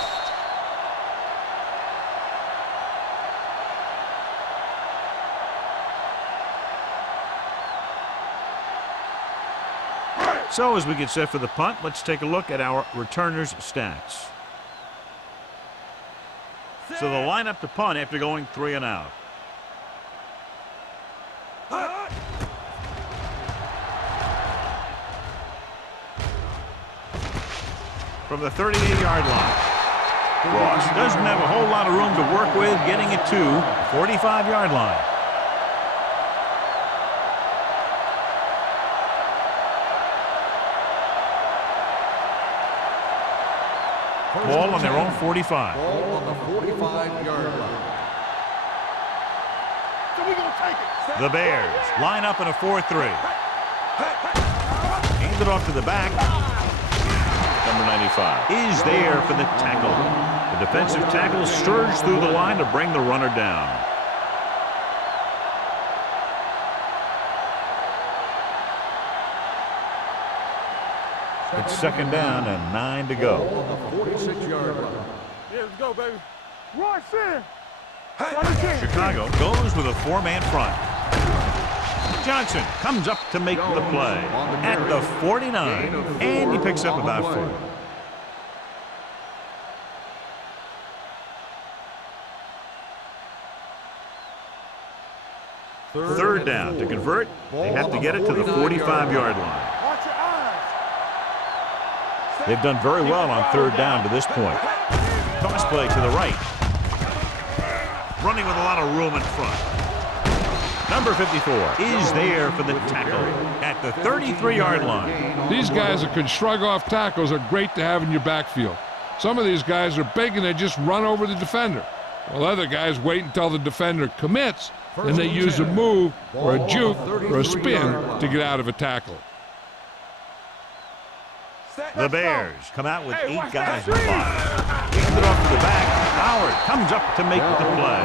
So as we get set for the punt, let's take a look at our returners' stats. So they'll line up to punt after going 3 and out. From the 38-yard line. Ross doesn't have a whole lot of room to work with, getting it to the 45-yard line. Ball on their own 45. Ball on the 45-yard line. So we gonna take it. The Bears line up in a 4-3. Hand it off to the back. Number 95 is there for the tackle. The defensive tackle surged through the line to bring the runner down. It's second down and 9 to go. Ball on the 46-yard line. Yeah, let's go, baby. Royce in. Chicago goes with a 4-man front. Johnson comes up to make the play at the 49, and he picks up about 4. Third down. To convert, they have to get it to the 45-yard line. Watch your eyes. They've done very well on third down to this point. Toss play to the right. Running with a lot of room in front. Number 54 is there for the tackle at the 33-yard line. These guys that can shrug off tackles are great to have in your backfield. Some of these guys are big and they just run over the defender. While other guys wait until the defender commits, and they use a move or a juke or a spin to get out of a tackle. The Bears come out with 8 guys in the box. Hand it off to the back. Howard comes up to make the play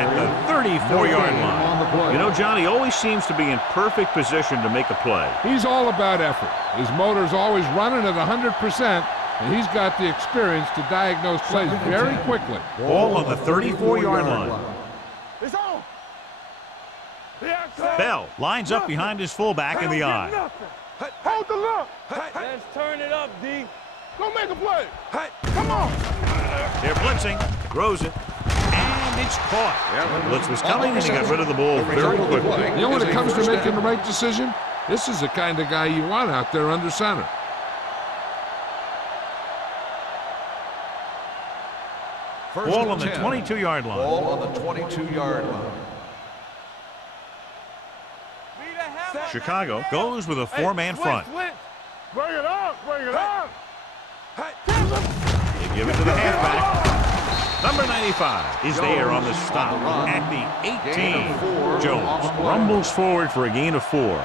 at the 34-yard line. You know, John, he always seems to be in perfect position to make a play. He's all about effort. His motor's always running at 100%, and he's got the experience to diagnose plays very quickly. Ball on the 34-yard line. It's on. Bell lines up behind his fullback in the eye. Hold the look. Let's turn it up, D. Go make a play. Come on. They're blitzing. Throws it. And it's caught. The blitz was coming, and he got rid of the ball very quickly. You know, when it comes to making the right decision, this is the kind of guy you want out there under center. Ball on the 22-yard line. Ball on the 22-yard line. Chicago goes with a 4-man front. Bring it up. Bring it up. They give it to the halfback. Number 95 is there on the stop at the 18. Jones rumbles forward for a gain of 4.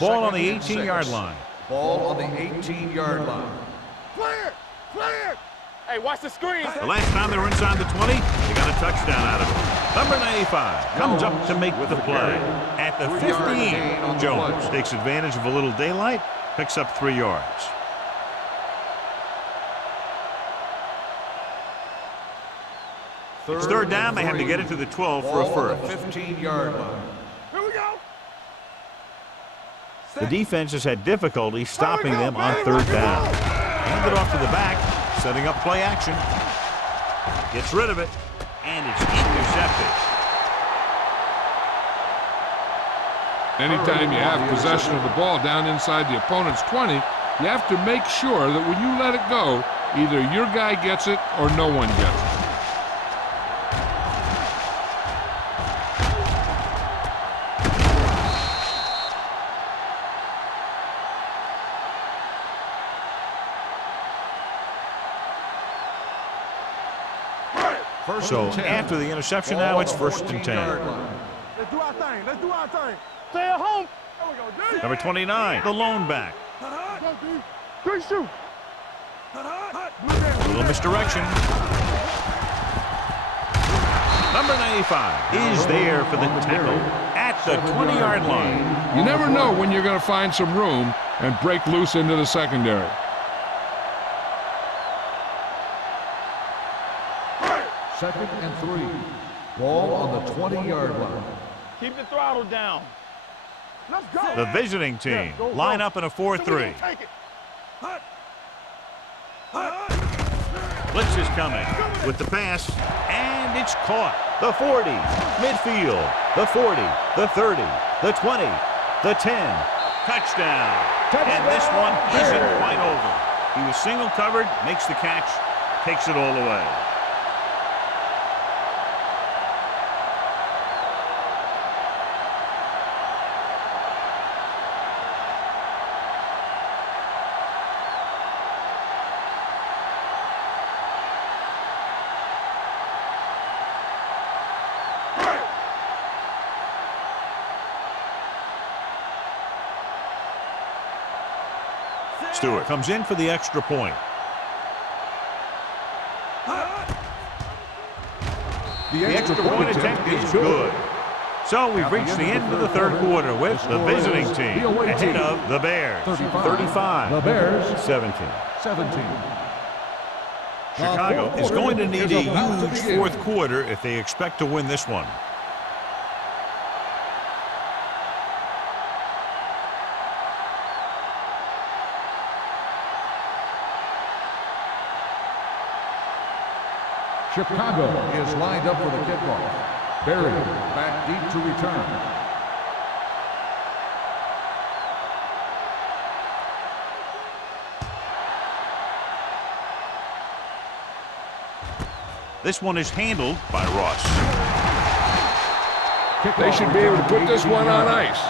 Ball on the 18-yard line. Ball on the 18-yard line. Play it. Hey, watch the screen. The last time they were inside the 20, they got a touchdown out of it. Number 95 comes up to make the play at the 15. Jones takes advantage of a little daylight, picks up 3 yards. It's third down. They have to get it to the 12 for a first. 15-yard line. Here we go. The defense has had difficulty stopping them on third down. Hand it off to the back, setting up play action. Gets rid of it, and it's intercepted. Anytime you have possession of the ball down inside the opponent's 20, you have to make sure that when you let it go, either your guy gets it or no one gets it. So after the interception now, it's 1st and 10. Let's do our thing. Let's do our thing. Stay at home. There we go, D. Number 29, the lone back. Go, D. Good shoot. A little misdirection. Number 95 is there for the tackle at the 20-yard line. You never know when you're going to find some room and break loose into the secondary. Second and 3. Ball on the 20-yard line. Keep the throttle down. Let's go. The visiting team Go, line go. up in a 4-3. Take it. Blitz is coming with the pass, and it's caught. The 40, midfield, the 40, the 30, the 20, the 10. Touchdown. And this one isn't quite over. He was single covered, makes the catch, takes it all the way. Stewart comes in for the extra point. The extra point attempt is good. So we've reached the end of the third quarter with the visiting team ahead of the Bears. 35. The Bears 17. 17. Chicago is going to need a huge fourth quarter if they expect to win this one. Chicago is lined up for the kickoff. Berry back deep to return. This one is handled by Ross. They should be able to put this one on ice.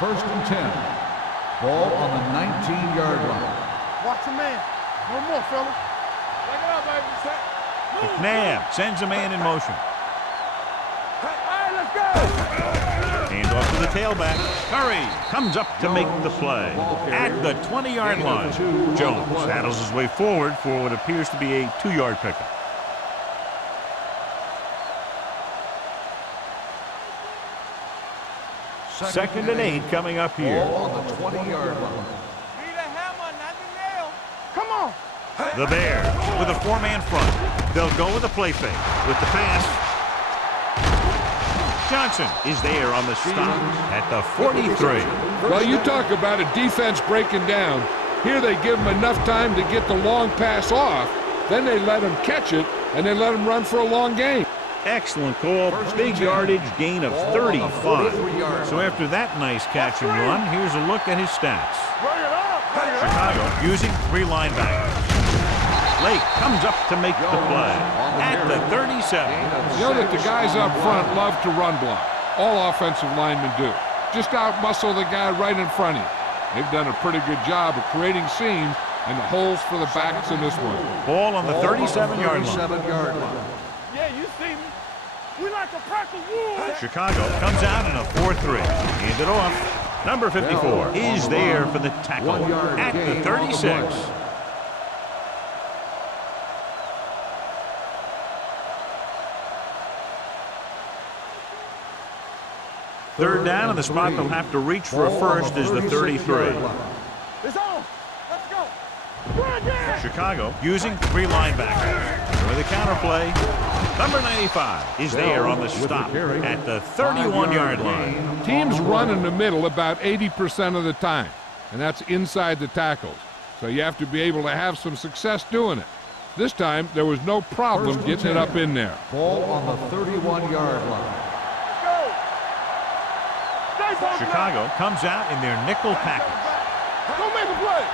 First and 10. Ball on the 19-yard line. Watch your man. One more, fellas. Take it up, baby. Set. McNabb sends a man in motion. All right, let's go. Hand off to the tailback. Curry comes up to make the play at the 20-yard line. Jones saddles his way forward for what appears to be a 2-yard pickup. Second and 8 coming up here. Ball on the 20-yard line. Need a hammer, not the nail. Come on. The Bears with a 4-man front. They'll go with a play fake with the pass. Johnson is there on the stop at the 43. Well, you talk about a defense breaking down. Here they give them enough time to get the long pass off. Then they let him catch it, and they let him run for a long gain. Excellent call. Big yardage, gain of 35. So after that nice catch and run, here's a look at his stats. Bring it up. Chicago using 3 linebackers. Lake comes up to make the play at the 37. You know that the guys up front love to run block. All offensive linemen do. Just out-muscle the guy right in front of you. They've done a pretty good job of creating seams and the holes for the backs in this one. Ball on the 37-yard line. Yeah, you see me. We like to practice wood. Chicago comes out in a 4-3. Hand it off. Number 54 is there for the tackle at the 36. Third down, and the spot they'll have to reach for a first is the 33. It's on. Let's go. Go again. Chicago using 3 linebackers. With a counter play. Number 95 is there on the stop at the 31-yard line. Teams run in the middle about 80% of the time, and that's inside the tackles. so you have to be able to have some success doing it. This time, there was no problem getting it up in there. Ball on the 31-yard line. Chicago comes out in their nickel package. Go make a play.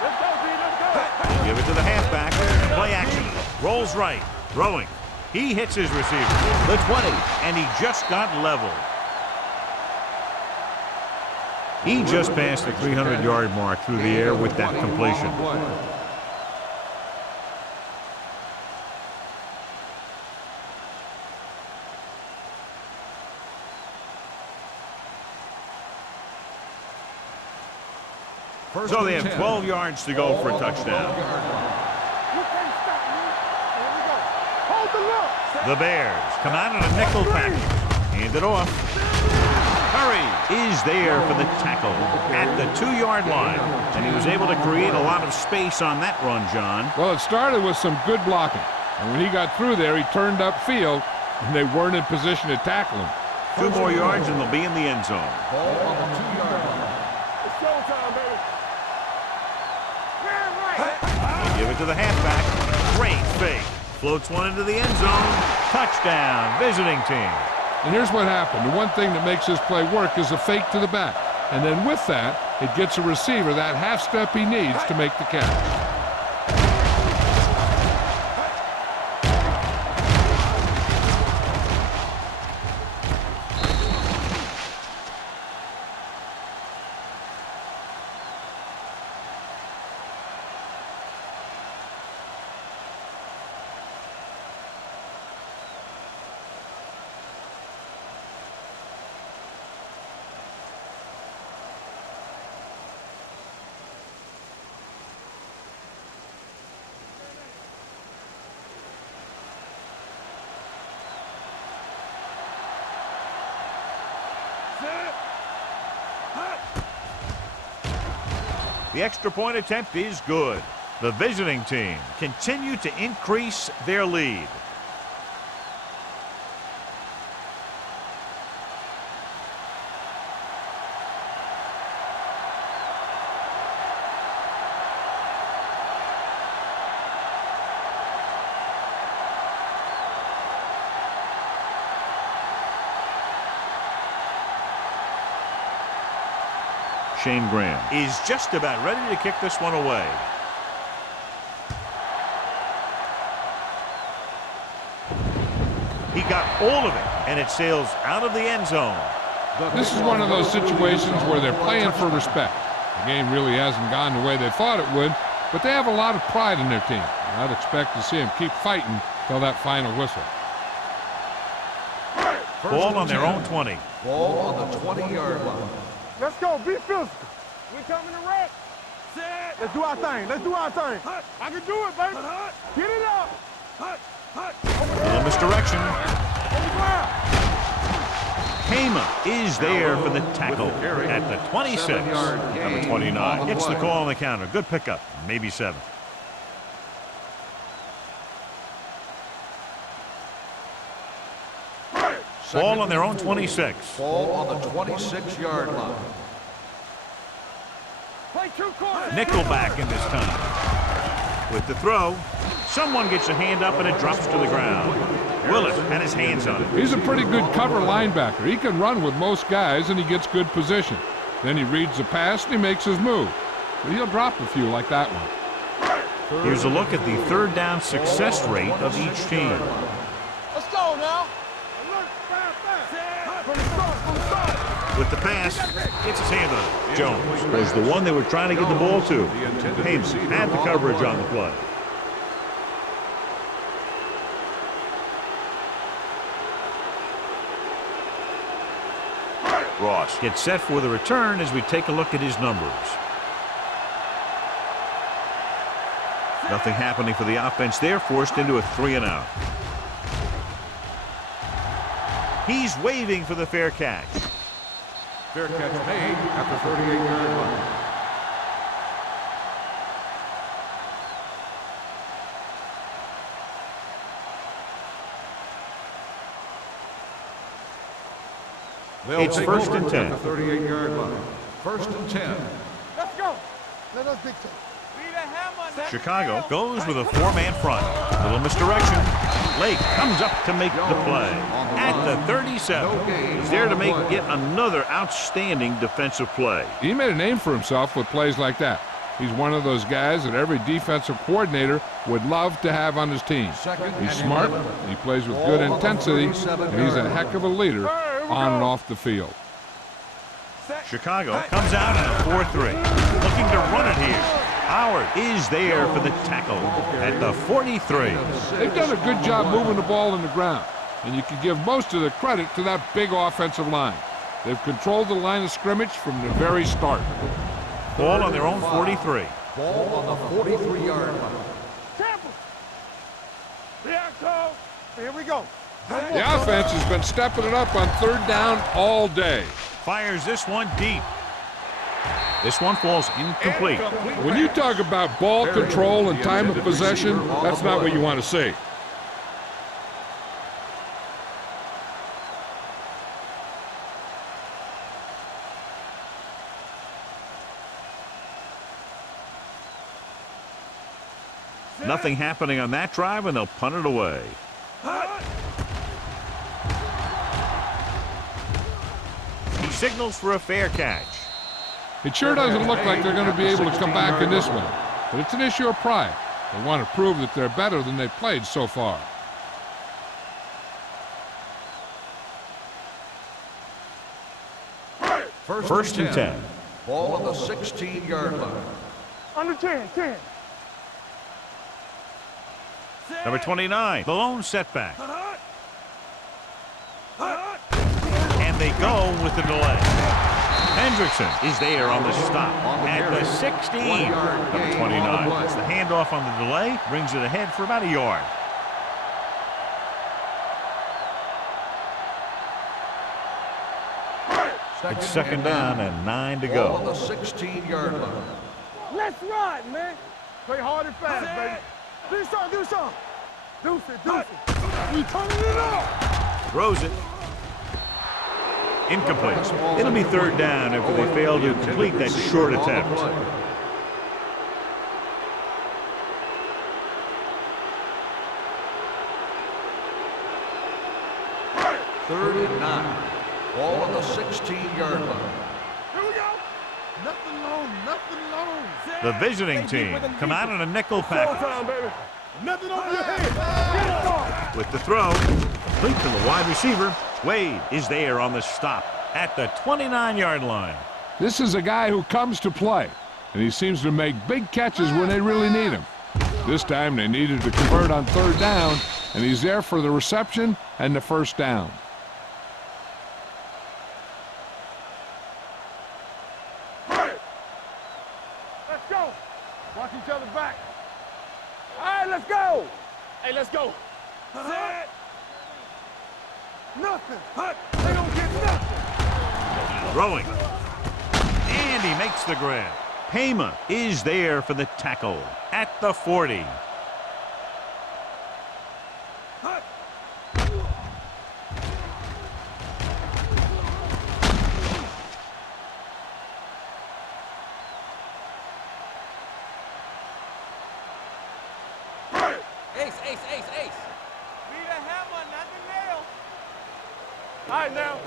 Let's go, D. Let's go. Give it to the halfback. Play action. Rolls right. Throwing. He hits his receiver. The 20. And he just got leveled. He just passed the 300-yard mark through the air with that completion. So they have 12 yards to go for a touchdown. You can't stop me. Here we go. Hold the look. The Bears come out in a nickel package. Hand it off. Curry is there for the tackle at the 2-yard line. And he was able to create a lot of space on that run, John. Well, it started with some good blocking. And when he got through there, he turned upfield, and they weren't in position to tackle him. 2 more yards, and they'll be in the end zone. Ball on the 2-yard line. It's showtime, baby. Give it to the halfback. Great fake. Floats one into the end zone. Touchdown, visiting team. And here's what happened. The one thing that makes this play work is a fake to the back. And then with that, it gets a receiver that half step he needs to make the catch. The extra point attempt is good. The visiting team continue to increase their lead. Shane Graham is just about ready to kick this one away. He got all of it, and it sails out of the end zone. This is one of those situations where they're playing for respect. The game really hasn't gone the way they thought it would, but they have a lot of pride in their team. I'd expect to see them keep fighting till that final whistle. Ball on their own 20. Ball on the 20-yard line. Let's go. Be physical. We coming to wreck. Let's do our thing. Let's do our thing. I can do it, baby. Get it up. A little misdirection. Kama is there for the tackle at the 26. Number 29 gets the call on the counter. Good pickup. Maybe 7. Ball on their own 26. Ball on the 26-yard line. Nickelback in this time. With the throw, someone gets a hand up and it drops to the ground. Willis had his hands on it. He's a pretty good cover linebacker. He can run with most guys and he gets good position. Then he reads the pass and he makes his move. But he'll drop a few like that one. Here's a look at the third down success rate of each team. Let's go now. With the pass, gets his hand on it. Jones was the one they were trying to get the ball to. Hayes had the coverage on the play. Ross gets set for the return as we take a look at his numbers. Nothing happening for the offense there, forced into a 3-and-out. He's waving for the fair catch. Fair catch made at the 38-yard line. It's first and 10. At the 38-yard line. First and 10. Let's go. Let us dictate. Chicago goes with a four-man front. Little misdirection. Lake comes up to make the play. At the 37, he's there to make yet another outstanding defensive play. He made a name for himself with plays like that. He's one of those guys that every defensive coordinator would love to have on his team. He's smart, he plays with good intensity, and he's a heck of a leader on and off the field. Chicago comes out in a 4-3, looking to run it here. Howard is there for the tackle at the 43. They've done a good job moving the ball in the ground, and you can give most of the credit to that big offensive line. They've controlled the line of scrimmage from the very start. Ball on their own 43. Ball on the 43-yard line. Tampa. Here we go. The offense has been stepping it up on third down all day. Fires this one deep. This one falls incomplete. When you talk about ball control and time of possession, that's not what you want to see. Nothing happening on that drive, and they'll punt it away. He signals for a fair catch. It sure doesn't look like they're going to be able to come back in this one, but it's an issue of pride. They want to prove that they're better than they've played so far. First and 10. Ball on the 16-yard line. Under 10. Number 29, the lone setback. And they go with the delay. Hendrickson is there on the stop at the 16. Number 29 gets the handoff on the delay, brings it ahead for about a yard. It's second down and 9 to Ball on the go. 16-yard line. Let's ride, man. Play hard and fast, baby. Do something. Do it. We turning it up. Throws it. Incomplete. It'll be third down after they fail to complete that short attempt. Third and 9. Ball on the 16-yard line. Here we go. Nothing long. The visiting team come out in a nickel package. Time, baby. Nothing over your head. Get it on. With the throw, complete to the wide receiver. Wade is there on the stop at the 29-yard line. This is a guy who comes to play, and he seems to make big catches when they really need him. This time they needed to convert on third down, and he's there for the reception and the first down. Let's go. Watch each other back. All right, let's go. Hey, let's go. Set. Nothing. They don't get nothing. Throwing. And he makes the grab. Payma is there for the tackle at the 40. Ace. Be the hammer, not the nail. All right, now.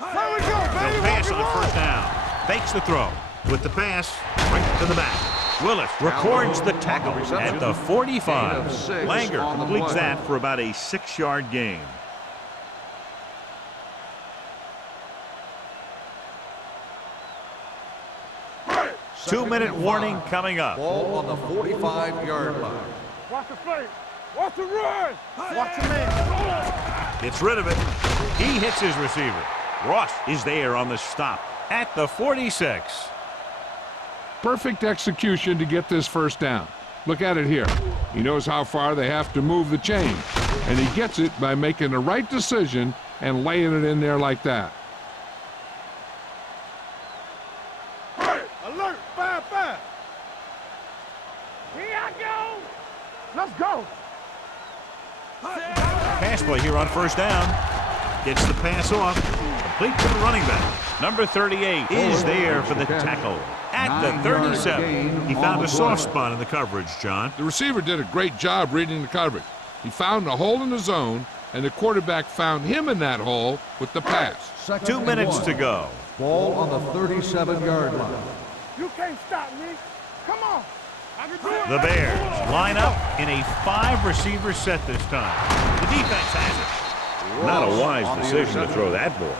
There we go, They'll baby. pass on first down. Fakes the throw. With the pass, right to the back. Willis records the tackle at the 45. Langer completes that for about a 6-yard gain. Two-minute warning coming up. Ball on the 45-yard line. Watch the play. Watch the run. Watch the man. Gets rid of it. He hits his receiver. Ross is there on the stop at the 46. Perfect execution to get this first down. Look at it here. He knows how far they have to move the chain, and he gets it by making the right decision and laying it in there like that. Alert. 5-5. Here I go. Let's go. Pass play here on first down. Gets the pass off. Complete to the running back. Number 38 is there for the tackle at the 37. He found a soft spot in the coverage, John. The receiver did a great job reading the coverage. He found a hole in the zone, and the quarterback found him in that hole with the pass. 2 minutes to go. Ball on the 37-yard line. You can't stop me. Come on. I can do it. The Bears line up in a 5-receiver set this time. The defense has it. Not a wise decision to throw that ball.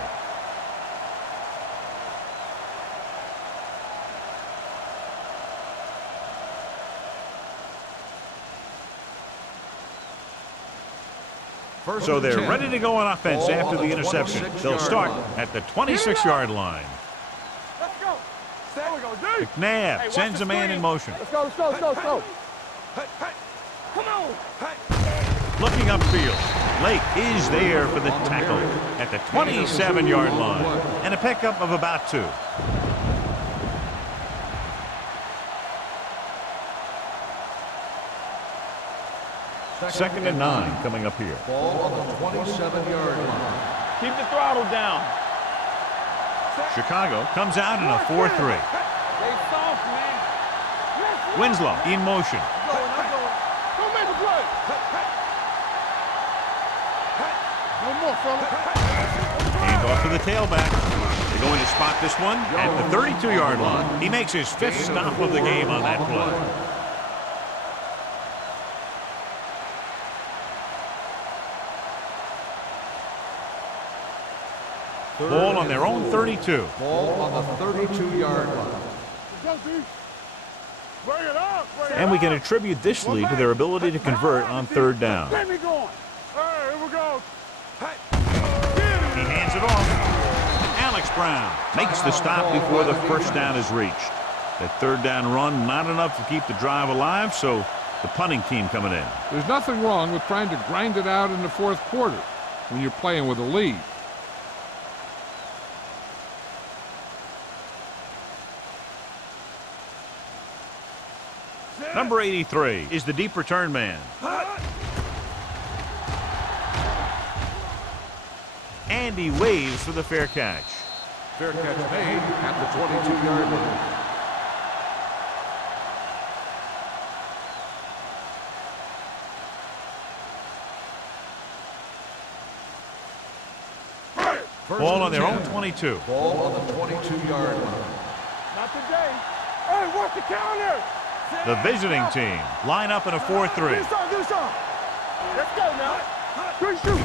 So they're ready to go on offense after the interception. They'll start at the 26-yard line. Let's go. There we go, dude. McNabb sends a man in motion. Let's go, let's go, let's go, let's go. Come on. Looking upfield. Lake is there for the tackle at the 27-yard line. And a pickup of about 2. Second and 9 coming up here. Ball on the 27-yard line. Keep the throttle down. Chicago comes out in a 4-3. Stay soft, man. Winslow in motion. I'm going. Don't make a play. No more, fella. Hand off to the tailback. They're going to spot this one at the 32-yard line. He makes his 5th stop of the game on that play. Ball on their own 32. Ball on the 32-yard line. Go, dude. Bring it up. And we can attribute this lead to their ability to convert on 3rd down. Get me going. Hey, here we go. He hands it off. Alex Brown makes the stop before the 1st down is reached. That 3rd down run, not enough to keep the drive alive, so the punting team coming in. There's nothing wrong with trying to grind it out in the 4th quarter when you're playing with a lead. Number 83 is the deep return man. And he waves for the fair catch. Fair catch made at the 22-yard line. Ball on their own 22. Ball on the 22-yard line. Not today. Hey, what's the counter? The visiting team line up in a 4-3. Do something, do something. Let's go now. Good shoot.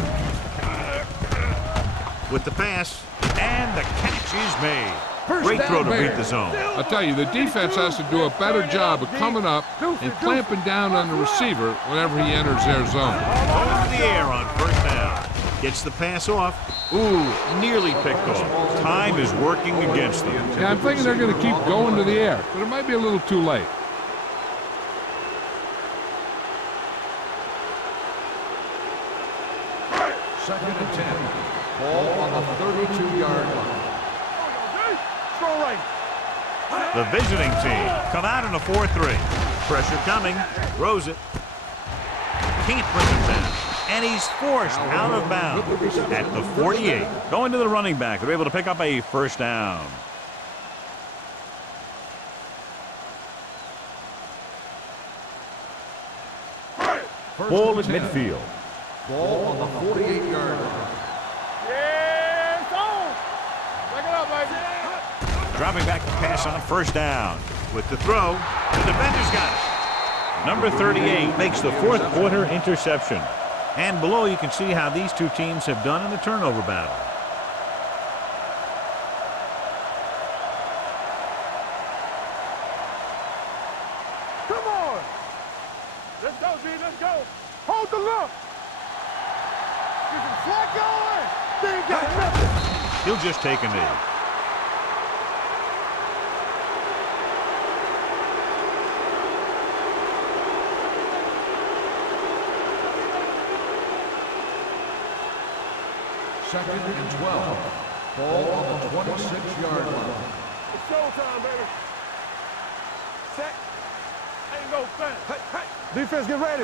With the pass, and the catch is made. First Great down, throw to beat Bears. the zone. I'll tell you, the defense has to do a better job of coming up and clamping down on the receiver whenever he enters their zone. Going to the air on 1st down. Gets the pass off. Ooh, nearly picked off. Time is working against them. Yeah, I'm thinking they're going to keep going to the air, but it might be a little too late. Second and 10. Ball on the 32-yard line. Throw right. The visiting team come out in a 4-3. Pressure coming. Throws it. Can't bring him down. And he's forced out of bounds at the 48. Going to the running back. They're able to pick up a 1st down. Ball at midfield. Ball on the 48-yard line. Yeah, it's on. Back it up, baby. Dropping back to pass on 1st down. With the throw, the defender's got it. Number 38 makes the 4th quarter interception. And below you can see how these two teams have done in the turnover battle. Come on. Let's go, G. Let's go. Hold the look. Get some slack going. They ain't got nothing. He'll just take a knee. Second and 12. Ball on the 26-yard line. It's showtime, baby. Set. Ain't no fun. Defense, get ready.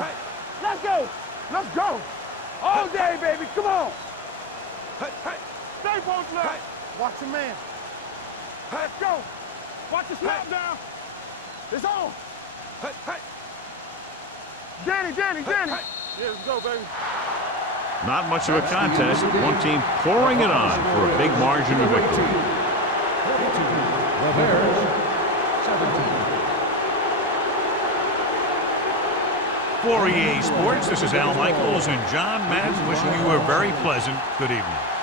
Let's go. Let's go. All day, baby. Come on. Stay post left. Watch your man. Let's go. Watch the snap down. It's on. Hey, hey. Danny. Yeah, let's go, baby. Not much of a contest. One team pouring it on for a big margin of victory. The Bears, 17. For EA Sports, this is Al Michaels and John Madden wishing you a very pleasant good evening.